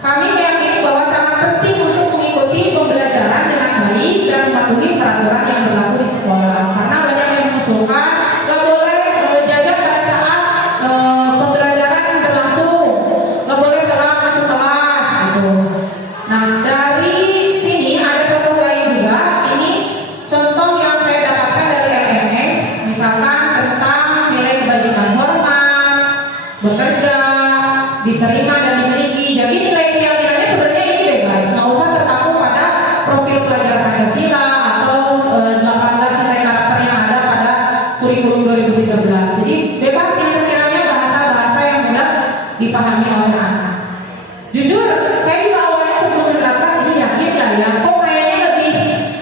Kami meyakini bahwa sangat penting untuk mengikuti pembelajaran dengan baik dan mematuhi peraturan yang berlaku di sekolah. Karena banyak yang mengusulkan nggak boleh jajan pada saat pembelajaran berlangsung, nggak boleh telat masuk kelas gitu. Nah dari sini ada contoh lain juga. Ini contoh yang saya dapatkan dari LMS, misalkan tentang nilai kebajikan hormat, bekerja, diterima dan dimiliki. Jadi nilai keyakinannya sebenarnya ini bebas, nggak usah terpaku pada profil pelajar Pancasila atau 18 nilai karakter yang ada pada kurikulum 2013. Jadi bebas yang sekiranya bahasa-bahasa yang mudah dipahami oleh anak. Jujur, saya juga awalnya sebelum menerapkan ini yakin nggak ya, kok kayaknya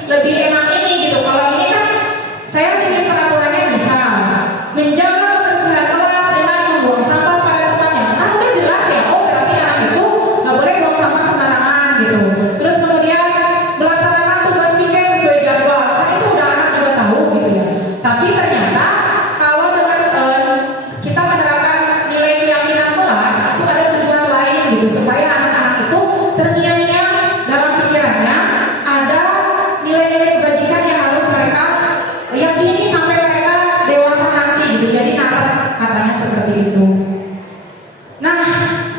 lebih enak ini gitu. Kalau ini kan saya bikin peraturannya bisa menjaga kebersihan kelas dengan membuang sampah pada tempatnya. Kan udah jelas ya, oh berarti anak itu nggak boleh buang sampah sembarangan gitu. Terus kemudian melaksanakan tugas piket sesuai jadwal, kan itu udah anak juga tahu gitu ya. Tapi ternyata kalau dengan kita menerapkan nilai keyakinan kelas, itu ada tujuan lain gitu, supaya anak-anak itu terngiang-ngiang dalam pikirannya ada nilai-nilai kebajikan yang harus mereka yakini sampai mereka dewasa nanti gitu. Jadi katanya seperti itu. Nah,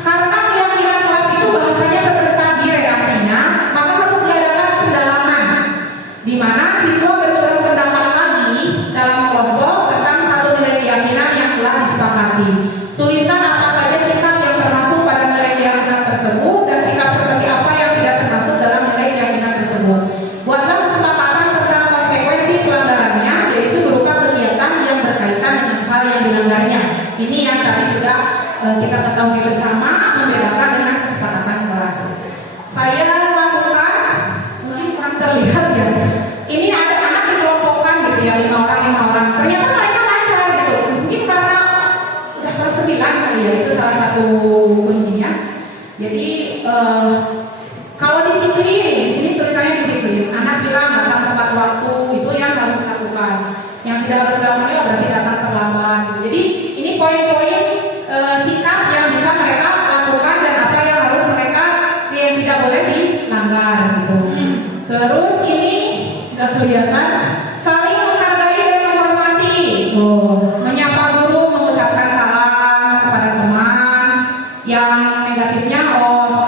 karena keyakinan kelas itu bahasanya seperti tadi redaksinya, maka harus diadakan pendalaman di mana siswa bercurah pendapat lagi dalam kelompok tentang satu nilai keyakinan yang telah disepakati. Tuliskan apa saja sikap yang termasuk pada nilai keyakinan tersebut dan sikap seperti apa yang tidak termasuk dalam nilai keyakinan tersebut. Buatlah kesepakatan tentang konsekuensi pelanggarannya, yaitu berupa kegiatan yang berkaitan dengan hal yang dilanggarnya. Ini yang tadi sudah kita ketahui bersama, membedakan dengan kesepakatan kelas. Saya lakukan, mungkin kurang terlihat ya. Ini ada anak dikelompokkan gitu ya, 5 orang. Ternyata mereka lancar gitu. Mungkin karena udah kelas 9 kali ya, itu salah satu kuncinya. Jadi kalau disiplin, di sini tulisannya disiplin. Anak bilang datang tepat waktu, itu yang harus dilakukan. Yang tidak harus dilakukan ya berarti datang terlambat. Jadi ini poin-poin sikap yang bisa mereka lakukan dan apa yang harus mereka yang tidak boleh dilanggar gitu. Terus ini nggak kelihatan, saling menghargai dan menghormati. Menyapa guru, mengucapkan salam kepada teman. Yang negatifnya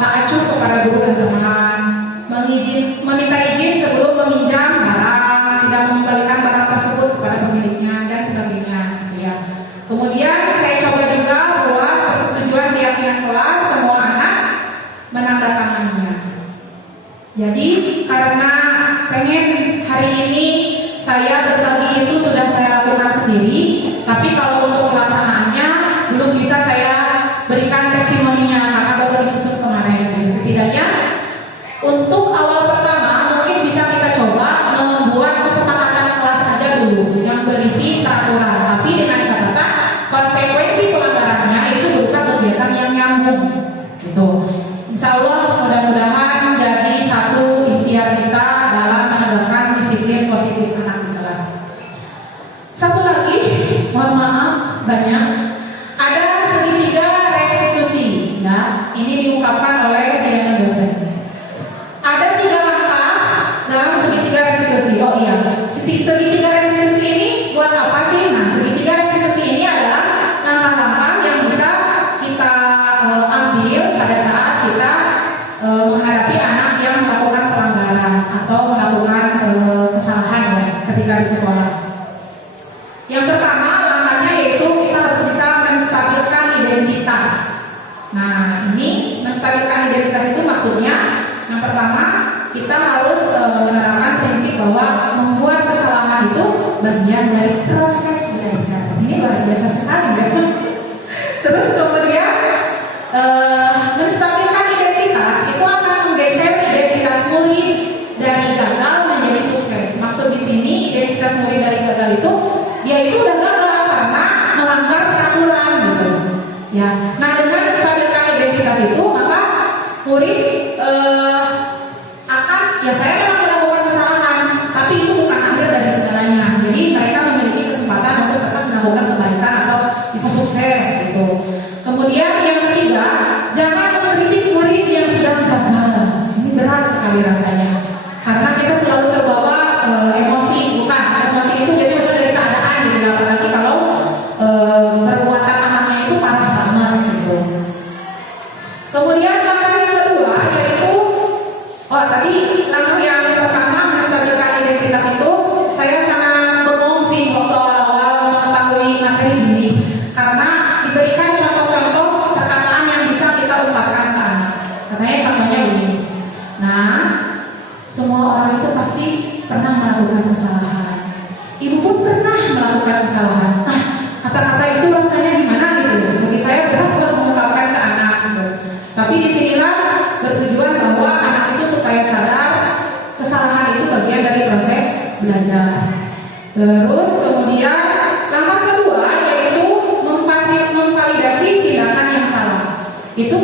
tak acuh kepada guru dan teman. Meminta izin sebelum meminjam barang, tidak mengembalikan barang tersebut kepada pemiliknya dan sebagainya. Ya. Kemudian saya coba juga buat persetujuan bisa saya berikan testimoninya karena baru disusun kemarin. Setidaknya untuk awal pertama mungkin bisa kita coba membuat kesepakatan kelas aja dulu yang berisi peraturan, tapi dengan catatan konsekuensi pelanggarannya itu berupa kegiatan yang nyambung. Gitu. Insya Allah mudah-mudahan jadi satu ikhtiar kita dalam menegakkan disiplin positif anak di kelas. Satu lagi, mohon maaf banyak, ada segitiga restitusi. Nah, ini diungkapkan oleh Diana dosen. Ada 3 langkah dalam segitiga restitusi. Oh iya, segitiga restitusi ini buat apa sih? Nah, segitiga restitusi ini adalah langkah-langkah yang bisa kita ambil pada saat kita menghadapi anak yang melakukan pelanggaran atau melakukan kesalahan ya, ketika di sekolah. Yang pertama langkahnya yaitu kita harus bisa menstabilkan identitas. Nah, ini menstabilkan identitas itu maksudnya yang pertama kita harus menerapkan prinsip bahwa membuat kesalahan itu bagian dari proses belajar. Ini luar biasa sekali ya. Terus kemudian menstabilkan identitas itu akan menggeser identitas murid dari gagal menjadi sukses. Maksud di sini identitas murid dari gagal itu dia itu udah gagal karena melanggar peraturan gitu. Ya. Nah, dengan menstabilkan identitas itu maka murid akan ya saya memang melakukan kesalahan, tapi itu bukan akhir dari segalanya. Jadi mereka memiliki kesempatan untuk tetap melakukan kebaikan atau bisa sukses gitu. Kemudian yang ketiga, jangan mengkritik murid yang sedang gagal. Ini berat sekali rasanya, karena kita selalu terbawa emosi. Bukan, emosi itu biasanya dari keadaan gitu, apalagi kalau perbuatan anaknya itu parah banget gitu. Kemudian langkah yang kedua yaitu, tadi langkah yang pertama menstabilkan identitas itu saya sangat bengong sih waktu awal-awal mengetahui materi ini, karena diberikan contoh-contoh perkataan yang bisa kita ungkapkan ke anak. Katanya contohnya begini. Nah, semua orang itu pasti pernah melakukan kesalahan. Ibu pun pernah melakukan kesalahan. Nah, kata-kata itu rasanya gimana gitu? Bagi saya berat buat mengungkapkan ke anak gitu. Tapi disinilah bertujuan bahwa anak itu supaya sadar kesalahan itu bagian dari proses belajar. Terus kemudian langkah kedua yaitu memvalidasi tindakan yang salah. Itu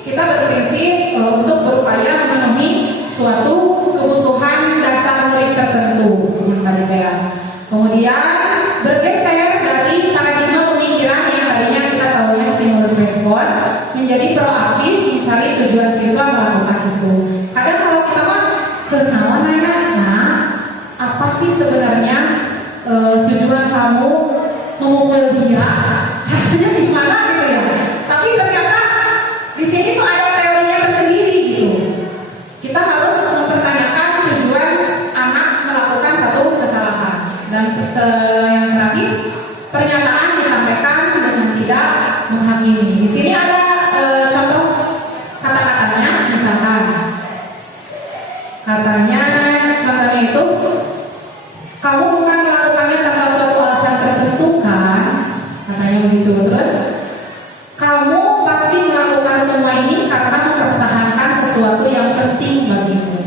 kita berprinsip untuk berupaya memenuhi suatu kebutuhan dasar murid tertentu yang tadi saya. Kemudian bergeser dari paradigma pemikiran yang tadinya kita tahunya stimulus respon menjadi proaktif mencari tujuan siswa melakukan itu. Kadang kalau kita mah kenalan nanya, nah apa sih sebenarnya tujuan kamu memukul dia? Rasanya gimana gitu ya? Tapi ternyata di sini tuh ada teorinya tersendiri gitu. Kita harus mempertanyakan tujuan anak melakukan satu kesalahan. Dan yang terakhir, pernyataan disampaikan dengan tidak menghakimi. Di sini ada contoh kata-katanya, misalkan contohnya itu, kamu bukan melakukannya tanpa suatu alasan tertentu kan? Katanya begitu. Terus kamu pasti melakukan semua ini karena mempertahankan sesuatu yang penting bagimu.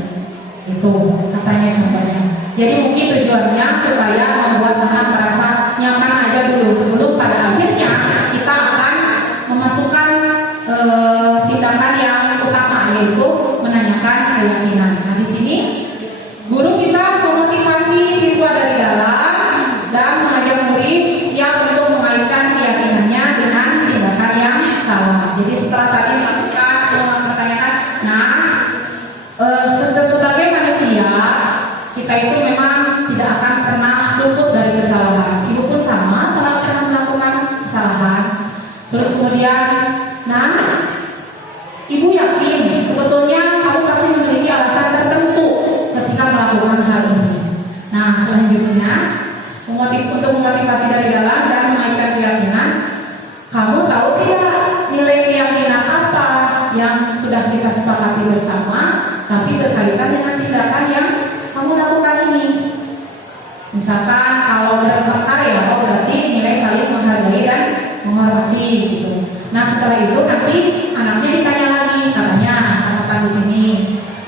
Itu katanya contohnya. Jadi mungkin tujuannya supaya membuat anak merasa nyaman aja dulu sebelum pada akhirnya kita akan memasukkan tindakan yang utama, yaitu menanyakan keyakinan. Nah, di sini guru bisa memotivasi siswa dari dalam dan mengajak murid siap untuk mengaitkan keyakinannya dengan tindakan yang salah. Jadi setelah tadi melakukan mempertanyakan, sebagai manusia kita itu memang tidak akan pernah luput dari kesalahan. Ibu pun sama, pernah melakukan kesalahan. Terus kemudian, ibu yakin sebetulnya kamu pasti memiliki alasan tertentu ketika melakukan hal ini. Nah, selanjutnya untuk memotivasi dari dalam dan mengaitkan keyakinan, kamu tahu tidak nilai keyakinan apa yang sudah kita sepakati bersama, tapi berkaitan dengan tindakan yang kamu lakukan ini. Misalkan kalau berperkara ya, berarti nilai saling menghargai dan menghormati lagi gitu. Nah setelah itu nanti anaknya ditanya lagi, katanya harapan di sini,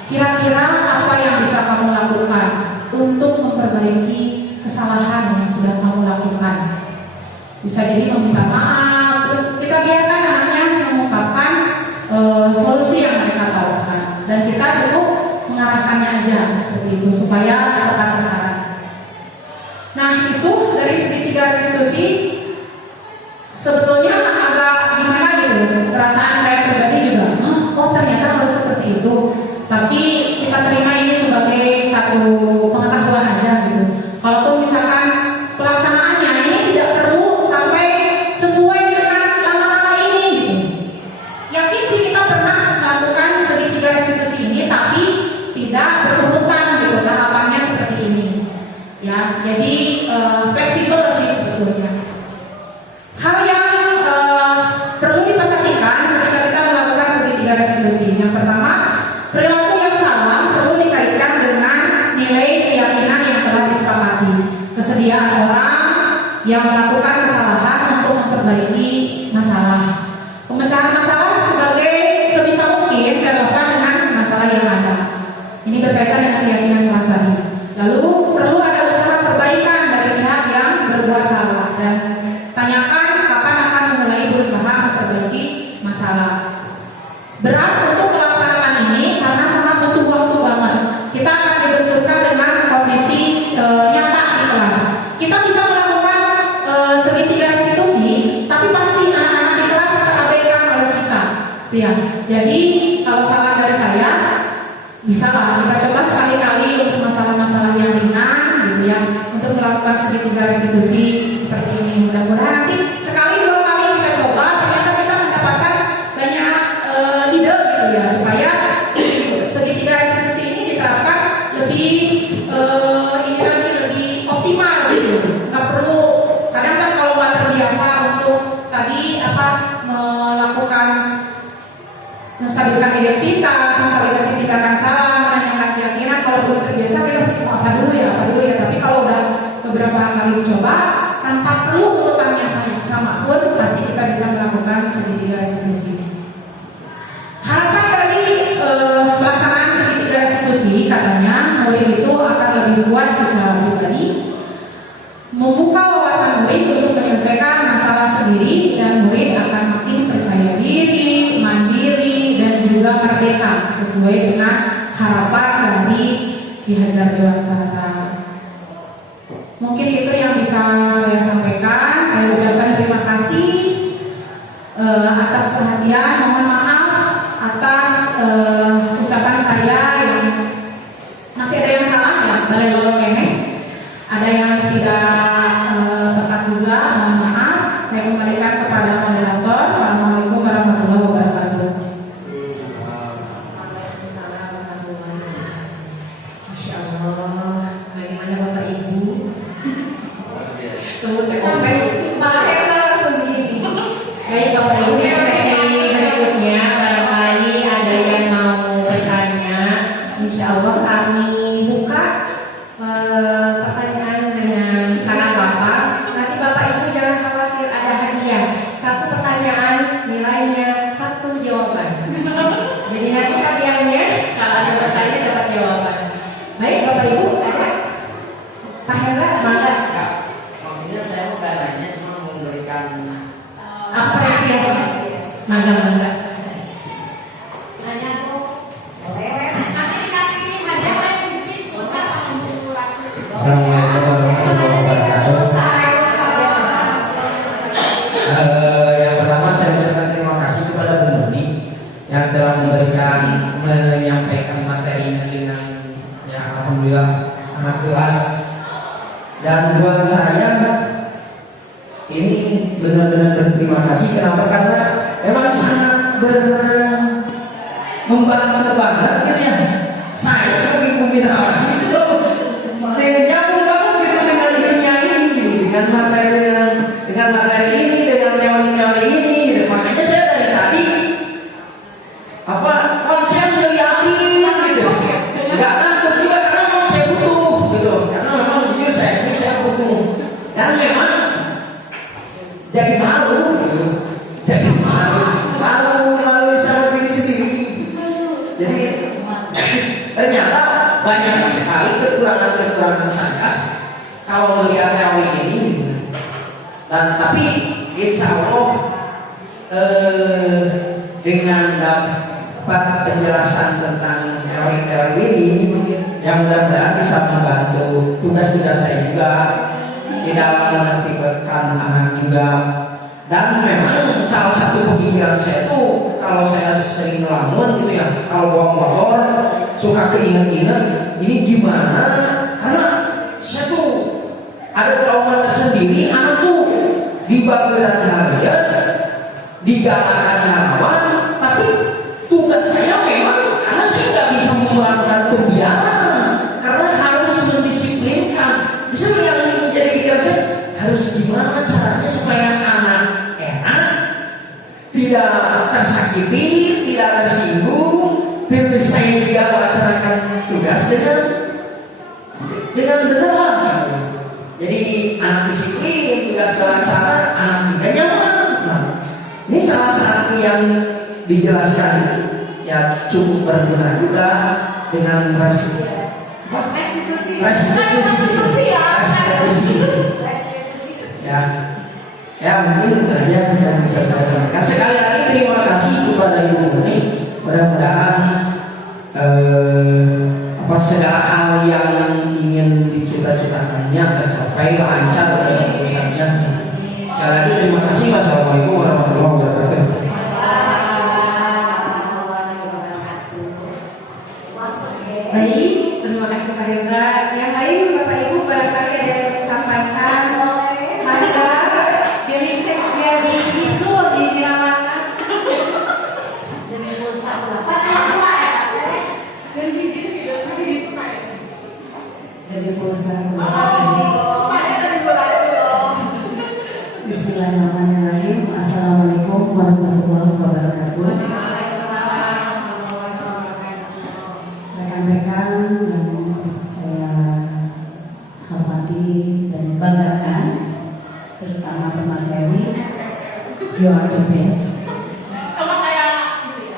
kira-kira apa yang bisa kamu lakukan untuk memperbaiki kesalahan yang sudah kamu lakukan? Bisa jadi meminta maaf, terus kita biarkan anaknya mengungkapkan solusi yang mereka tawarkan, dan kita cukup mengarahkannya aja seperti itu supaya tepat sasaran. Nah itu dari segi 3 restitusi sebetulnya agak gimana gitu, perasaan saya pribadi juga, oh ternyata harus seperti itu. Tapi kita terima ini sebagai satu pengetahuan aja gitu. Kalaupun misalkan pelaksanaannya ini tidak perlu sampai sesuai dengan langkah-langkah ini gitu. Yakin sih kita pernah melakukan segitiga restitusi ini, tapi tidak berurutan gitu tahapannya seperti ini. Ya, jadi fleksibel sih sebetulnya. Hal yang perlu diperhatikan ketika kita melakukan segitiga restitusi. Yang pertama, perilaku yang salah perlu dikaitkan dengan nilai keyakinan yang telah disepakati. Kesediaan orang yang melakukan kesalahan untuk memperbaiki masalah. Pemecahan masalah sebagai sebisa mungkin relevan dengan masalah yang ada. Ini berkaitan dengan keyakinan kelas tadi. Lalu perlu ada usaha perbaikan dari pihak yang berbuat salah, dan tanyakan kapan akan memulai berusaha memperbaiki masalah. Berat untuk melaksanakan ini karena sangat butuh waktu banget. Kita akan dibenturkan dengan kondisi nyata di kelas. Kita bisa melakukan segitiga restitusi, tapi pasti anak-anak di kelas terabaikan oleh kita. Ya. Jadi kalau salah dari saya, bisa lah kita coba sekali-kali untuk masalah-masalah yang ringan, gitu ya, untuk melakukan segitiga restitusi seperti ini. Mudah-mudahan nanti sekali 2 kali kita coba, ternyata kita mendapatkan banyak ide gitu ya, supaya segitiga restitusi ini diterapkan lebih ini lagi lebih optimal gitu. Nggak perlu, kadang kan kalau nggak terbiasa untuk tadi melakukan menstabilkan identitas, memvalidasi tindakan salah, menanyakan keyakinan. Kalau belum terbiasa kita mesti apa dulu ya. Tapi kalau udah beberapa kali dicoba, tanpa perlu urutannya sama pun pasti kita bisa melakukan segitiga restitusi. Harapan dari pelaksanaan segitiga restitusi, katanya murid itu akan lebih kuat secara pribadi, membuka wawasan murid untuk menyelesaikan masalah sendiri, dan murid akan makin percaya diri, mandiri, dan juga merdeka sesuai dengan harapan dari Ki Hajar Dewantara. Mungkin itu yang bisa saya sampaikan. Saya ucapkan terima kasih atas perhatian. Mohon maaf atas ucapan saya yang masih ada yang salah ya, balai lolong ini. Ada yang tidak tepat juga, mohon maaf. Saya kembalikan kepada moderator. Assalamualaikum warahmatullahi wabarakatuh. Masya Allah, bagaimana Bapak Ibu? Tunggu terkomen, malah langsung gini. Baik Bapak Ibu, sesi berikutnya barangkali ada yang mau bertanya. Insya Allah kami buka pertanyaan dengan sangat gampang. Nanti Bapak Ibu jangan khawatir, ada hadiah. 1 pertanyaan nilainya 1 jawaban. Jadi nanti hadiahnya kalau ada bertanya dapat jawaban. Baik Bapak Ibu, ada? Pak Hendra, mangga. Maksudnya saya bukan nanya, cuma memberikan Apresiasi. Mangga. Nanya kok boleh. Nanti dikasih hadiah lagi mungkin pulsa sama buku lagi. Assalamualaikum warahmatullahi wabarakatuh. Yang pertama saya ucapkan terima kasih kepada Bu Murni yang telah menyampaikan materi ini dengan alhamdulillah sangat jelas. Dan buat saya ini benar-benar berterima kasih. Kenapa? Karena memang sangat membantu banget gitu ya. Saya sebagai pembina ASIS itu nyambung banget gitu dengan dunia ini gitu, dengan materi ini, dengan teori-teori ini gitu. Makanya saya dari tadi konsen dari hati gitu. Enggak takut juga karena memang saya butuh gitu. Karena memang jujur saya butuh. Dan memang jadi malu gitu. Jadi malu sama diri sendiri. Jadi ternyata banyak sekali kekurangan saya kalau melihat teori ini. Dan tapi insya Allah dengan dapat penjelasan tentang teori-teori ini, yang mudah-mudahan bisa membantu tugas-tugas saya juga di dalam menertibkan anak juga. Dan memang salah satu pemikiran saya itu kalau saya sering ngelamun gitu ya, kalau bawa motor suka keinget-inget ini gimana, karena saya tuh ada trauma tersendiri. Anak tuh dibagian harian, digalakan lawan, tapi tugas saya memang karena saya nggak bisa mengeluarkan kebiasaan karena harus mendisiplinkan. Bisa yang menjadi pikiran saya harus gimana caranya supaya anak enak, tidak tersakiti, tidak tersinggung, biar saya juga melaksanakan tugas dengan benar. Jadi anak disiplin, tugas terlaksana, anak tidak nyaman. Nah, ini salah satu yang dijelaskan ya cukup berguna juga dengan restitusi. Ya mungkin itu aja yang bisa saya sampaikan. Sekali lagi terima kasih kepada Ibu Murni. Mudah-mudahan segala hal yang ingin dicita-citakannya tercapai lancar dalam urusannya. Sekali lagi terima kasih. Wassalamualaikum warahmatullahi wabarakatuh. Baik, terima kasih Pak Hendra. Yang lain Bapak Ibu barangkali ada yang disampaikan. Ada diri biar dibisul disirakan. Demi pulsa Bismillahirrahmanirrahim. Assalamualaikum warahmatullahi wabarakatuh. Rekan-rekan yang saya hormati dan banggakan, terutama pemateri, you are the best. sama kayak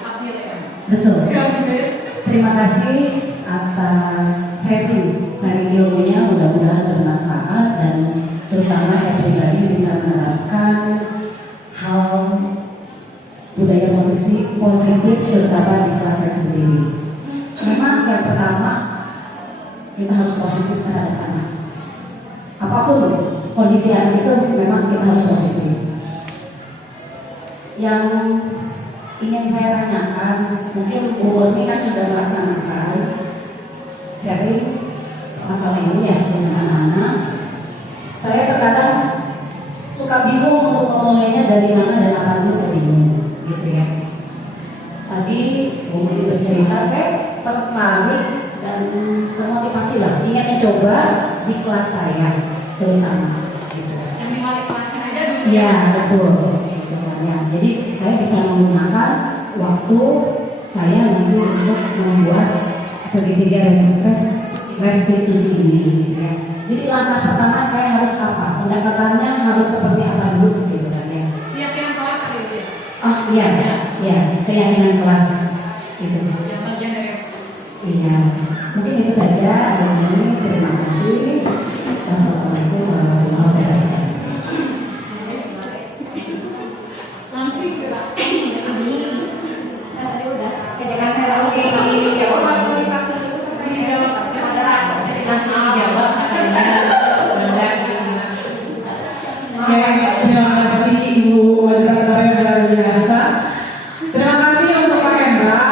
Abdil ya. Betul. You are the best. Terima kasih atas sharing ilmunya, mudah-mudahan bermanfaat dan terutama saya pribadi bisa menerapkan hal budaya positif terutama di kelas saya sendiri. Memang yang pertama kita harus positif terhadap anak. Apapun kondisi anak itu memang kita harus positif. Yang ingin saya tanyakan, mungkin Bu Murni kan sudah melaksanakan sharing masalah ini ya dengan anak-anak. Saya terkadang suka bingung untuk memulainya dari mana dan apa dulu saya bingung, gitu ya. Tadi Bu Murni bercerita, saya tertarik dan termotivasi lah, ingin mencoba di kelas saya terutama. Gitu. Yang dimulai kelasin aja dulu. Iya betul. Ya, jadi saya bisa menggunakan waktu saya nanti untuk membuat segitiga restitusi ini. Ya. Jadi langkah pertama saya harus apa? Pendekatannya harus seperti apa dulu, gitu kan ya? Keyakinan kelas kali ini. Oh iya, ya keyakinan kelas itu. Yang bagian dari restitusi. Iya, mungkin itu saja. Terima kasih. Wassalamualaikum warahmatullahi wabarakatuh. Langsung gerak. Tadi udah sediakan teori dijawab langsung dijawab katanya. Terima kasih Ibu Moderator yang luar biasa. Terima kasih untuk Pak Hendra.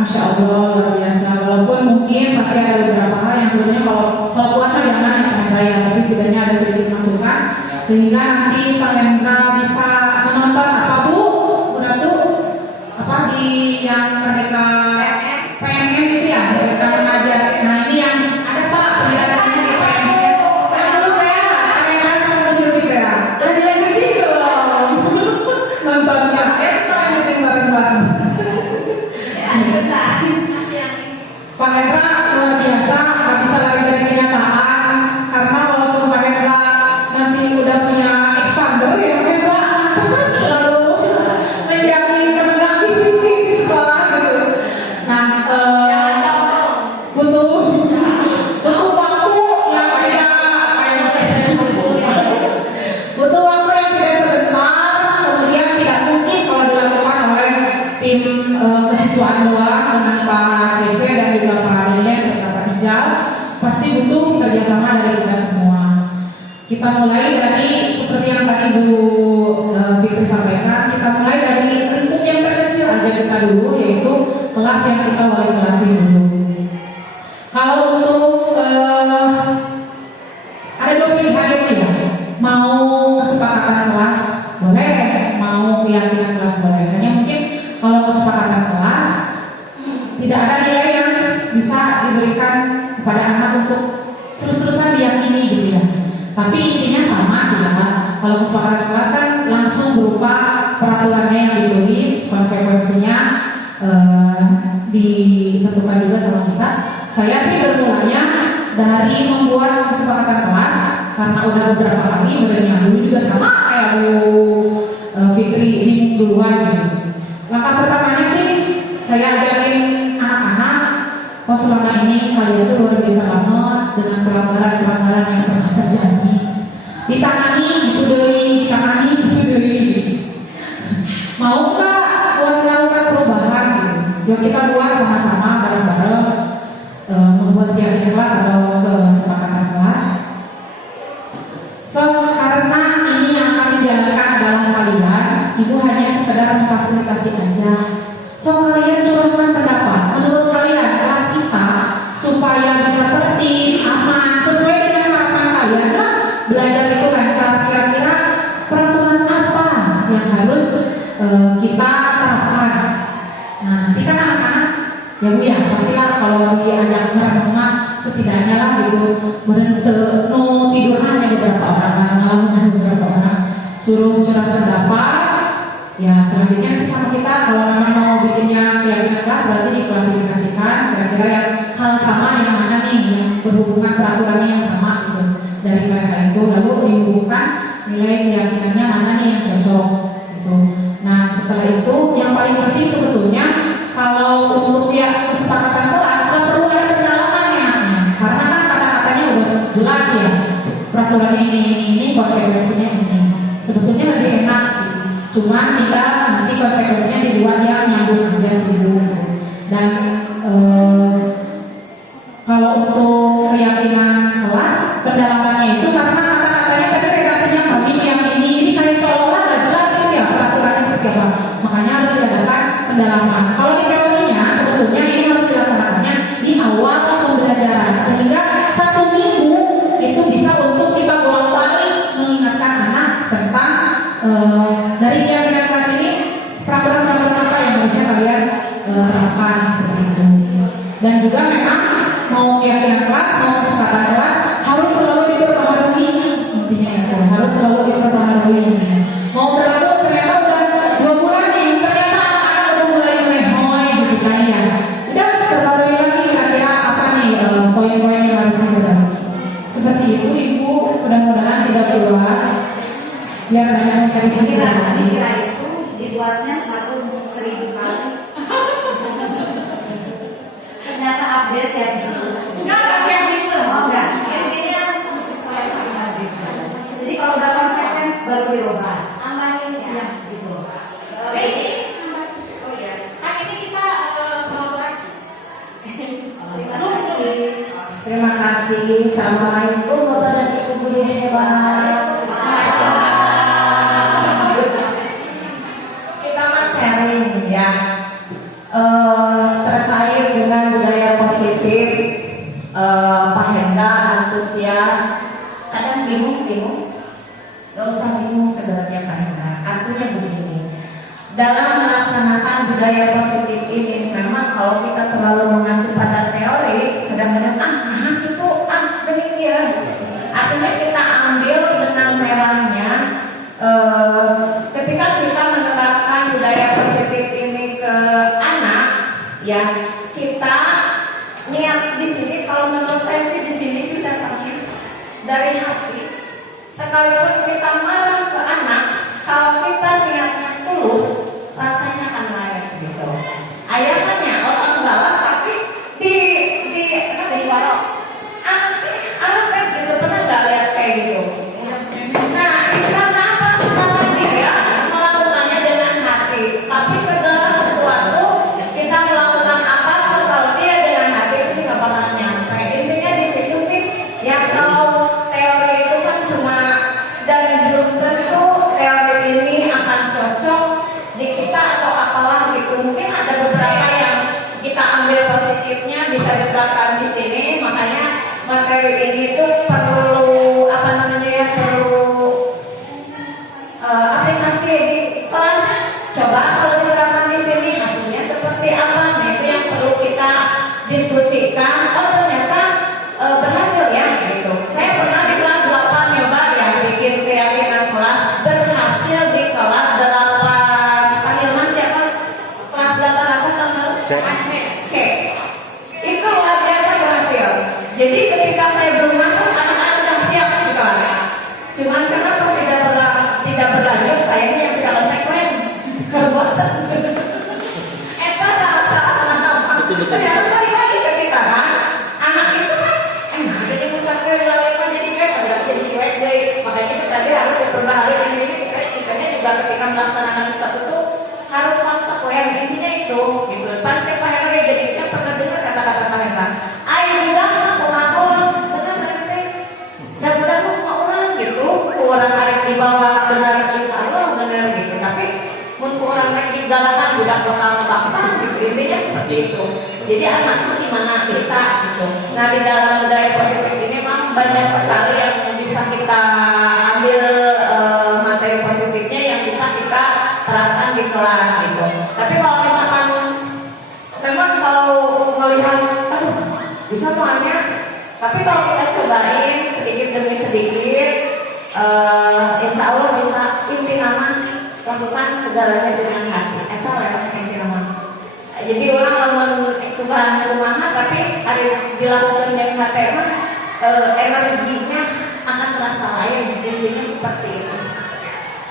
Masya Allah luar biasa. Walaupun mungkin pasti ada beberapa hal yang sebenarnya kalau puasa jangan ya Pak Hendra ya, tapi setidaknya ada sedikit masukan sehingga nanti Pak Hendra bisa menonton apa Bu Ratu apa di yang mereka PNN itu ya mereka mengajar. Nah ini yang ada Pak penjelasannya di PNN. Lalu Rea, Rea sama Silvi Rea. Dan dilanjutin dong nontonnya. Kita lanjutin bareng-bareng. Pak Hendra luar biasa, nggak bisa lari dari kenyataan karena walaupun Pak Hendra nanti udah punya expander ya tim kesiswaan doang dengan Pak Cece dan juga Pak Dede serta Pak Ijal pasti butuh kerjasama dari kita semua. Kita mulai dari seperti yang tadi Bu Fitri sampaikan, kita mulai dari lingkup yang terkecil aja kita dulu, yaitu kelas yang kita wali kelasin dulu. Kalau untuk ada dua pilihan itu ya, mau kesepakatan kelas boleh, mau keyakinan kelas boleh. Hanya mungkin kalau kesepakatan kelas tidak ada nilai yang bisa diberikan kepada anak untuk terus-terusan diyakini gitu ya. Tapi intinya sama sih ya. Kalau kesepakatan kelas kan langsung berupa peraturannya yang ditulis, konsekuensinya ditentukan juga sama kita. Saya sih bermulanya dari membuat kesepakatan kelas karena udah beberapa kali, udah yang dulu juga sama kayak Bu Fitri ini duluan gitu. Langkah pertamanya sih saya ajarin anak-anak, oh selama ini kalian tuh luar biasa banget dengan pelanggaran-pelanggaran yang pernah terjadi. Ditangani gitu deui, ditangani gitu deui. Mau nggak buat melakukan perubahan gitu? Yuk kita buat sama-sama bareng-bareng membuat piagam kelas atau kesepakatan kelas. So karena ini yang kami jalankan dalam kalian, ibu hanya sekedar memfasilitasi aja. So kalian curahkan pendapat. Menurut kalian kelas kita supaya bisa tertib, aman, sesuai dengan harapan kalian lah belajar itu lancar. Kira-kira peraturan apa yang harus kita terapkan? Nah nanti kan anak-anak ya Bu ya pastilah kalau diajak merenung setidaknya lah gitu berhenti no tidur hanya beberapa orang kan ngalamin beberapa orang suruh curah pendapat. Ya selanjutnya nanti sama kita kalau memang mau bikinnya keyakinan kelas berarti diklasifikasikan kira-kira yang hal sama yang mana nih yang berhubungan peraturannya yang sama gitu dari mereka itu, lalu dihubungkan nilai keyakinannya mana nih yang cocok gitu. Nah setelah itu yang paling penting sebetulnya kalau untuk ya kesepakatan kelas nggak perlu ada pendalaman ya, karena kan kata-katanya udah jelas ya peraturannya ini konsekuensinya ini. Sebetulnya lebih enak sih. Cuma kita nanti konsekuensinya dibuat yang nyambung aja sih Bu. Dan kalau untuk keyakinan kelas pendalamannya itu karena kata-katanya tadi redaksinya kami yang ini kayak seolah-olah nggak jelas gitu ya peraturannya seperti apa. Makanya harus diadakan pendalaman. Kalau di teorinya sebetulnya ini harus dilaksanakannya di awal pembelajaran sehingga 1 minggu itu bisa untuk kita bolak-balik mengingatkan anak tentang dari keyakinan kelas ini peraturan-peraturan apa yang bisa kalian terapkan seperti itu. Dan juga memang mau keyakinan kelas mau kesepakatan kelas harus selalu diperbaharui, intinya itu harus selalu diperbaharui. Mau berlaku ternyata udah 2 bulan nih, ternyata anak-anak udah mulai melehoy gitu kan ya. Udah perbarui lagi kira-kira apa nih poin-poin yang harus diperbaharui. Seperti itu Ibu, mudah-mudahan tidak keluar biar banyak mencari Dikira sendiri. itu dibuatnya 1.000 kali. Ternyata update ya minggu. Enggak tiap minggu. Oh enggak. Intinya sesuai sama gitu. Jadi kalau udah konsisten baru dirubah. Amanin ya gitu. Oh iya. Kan ini kita kolaborasi. Terima kasih. Assalamualaikum Bapak dan Ibu guru hebat. Kita mas sharing ya terkait dengan budaya positif. Pak Hendra antusias, kadang bingung, gak usah bingung sebenarnya Pak Hendra. Artinya begini, dalam melaksanakan budaya positif ini memang kalau kita terlalu mengacu pada teori kadang-kadang itu demikian. Artinya kita ambil benang merahnya ketika kita menerapkan budaya positif ini ke anak ya kita niat di sini. Kalau menurut saya sih di sini sih datangnya dari hati. Sekalipun kita marah ke anak, kalau kita niatnya tulus, rasanya akan layak gitu. Ayahannya orang galak tapi di warok. Aneh gitu, pernah nggak lihat kayak gitu? Nah, itu karena apa? Karena dia melakukannya dengan hati, tapi segala sesuatu Mungkin ada beberapa yang kita ambil positifnya bisa diterapkan di sini. Makanya materi ini tuh perlu apa namanya ya, perlu aplikasi di kelas. Coba kalau diterapkan di sini hasilnya seperti apa? Nah itu yang perlu kita diskusikan. Oh ternyata berhasil ya gitu. Saya pernah di kelas 8 nyoba ya bikin keyakinan kelas, berhasil di kelas 8. Panggilman siapa? Kelas 8 apa tahun lalu? C. Itu luar biasa berhasil. Jadi ketika saya belum masuk, anak-anak sudah siap di kelas. Cuman kenapa tidak berlanjut, saya ini yang tidak konsekuen, bosan. Eta rasa ternyata balik lagi ke kita kan. Anak itu kan enak aja yang musafir lalu jadi cuek, tapi jadi cuek deh. Makanya kita tadi harus diperbaharui ini. Kita juga ketika melaksanakan sesuatu tuh harus konsekuen. Intinya itu gitu. Pantai Pak Henry, jadi saya pernah dengar kata-kata Pak Henry, ayo bilang pengakuan benar tadi dan benar orang gitu, orang arek di bawah benar insya Allah benar gitu. Tapi untuk orang yang di galakan budak lokal bapak gitu, intinya seperti itu. Jadi anaknya gimana kita gitu. Nah di dalam budaya positif ini memang banyak sekali yang bisa kita ambil materi positifnya yang bisa kita terapkan di kelas gitu. Tapi kalau misalkan memang kalau melihat, aduh bisa banyak. Tapi kalau kita cobain sedikit demi sedikit, insya Allah bisa inti nama lakukan segalanya dengan hati. Itu rasa inti nama. Jadi orang lamun suka rumahan tapi harus dilakukan dengan hati emang energinya akan terasa lain. Intinya seperti itu.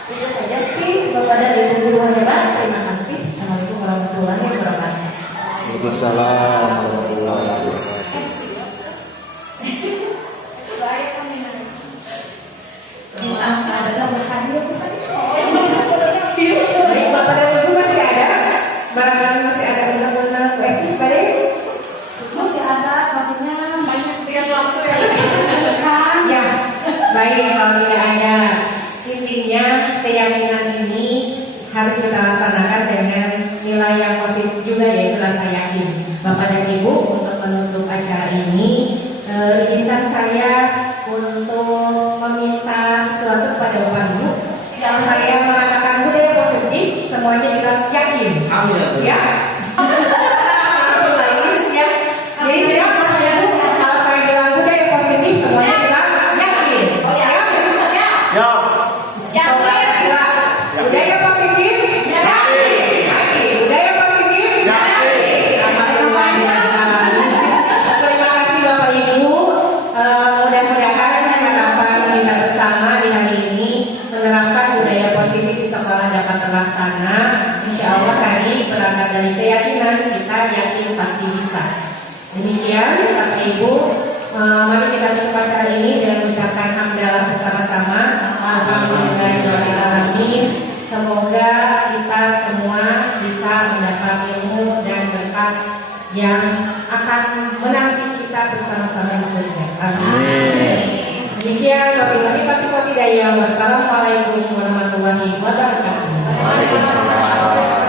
Itu saja sih Bapak dan Ibu guru hebat. Terima kasih. Assalamualaikum warahmatullahi wabarakatuh. Waalaikumsalam warahmatullahi wabarakatuh. Baik, Bapak dan Ibu masih ada? Barangkali masih ada undang-undang PSI, Pak Des? Masih ada, makanya Banyak tiap waktu ya. kan. Ya, baik kalau tidak ada. Intinya keyakinan ini harus kita laksanakan dengan nilai yang positif juga, yaitu rasa yakin. Bapak dan Ibu, untuk menutup acara ini, izinkan saya untuk meminta sesuatu kepada Bapak Ibu. Kalau saya mengatakan budaya positif, semuanya bilang yakin. Amin. Ya. Ya. Jadi tidak saya kalau saya bilang budaya positif, semuanya bilang yakin. Oh ya. Ya. Coba silakan. Budaya positif, yakin. Yakin. Budaya positif, yakin. Alhamdulillah. Terima kasih Bapak Ibu. Mudah-mudahan harapan kita bersama di hari ini menerapkan budaya positif di sekolah dapat terlaksana. Insya Allah tadi berangkat dari keyakinan kita yakin pasti bisa. Demikian Bapak Ibu, mari kita tutup acara ini dengan mengucapkan hamdalah bersama-sama. Alhamdulillahirobbilalamin. Semoga kita semua bisa mendapat ilmu dan berkat yang akan menanti kita bersama-sama di surga. Amin. Demikian wabillahi taufiq wal hidayah. Wassalamualaikum warahmatullahi wabarakatuh. Waalaikumsalam.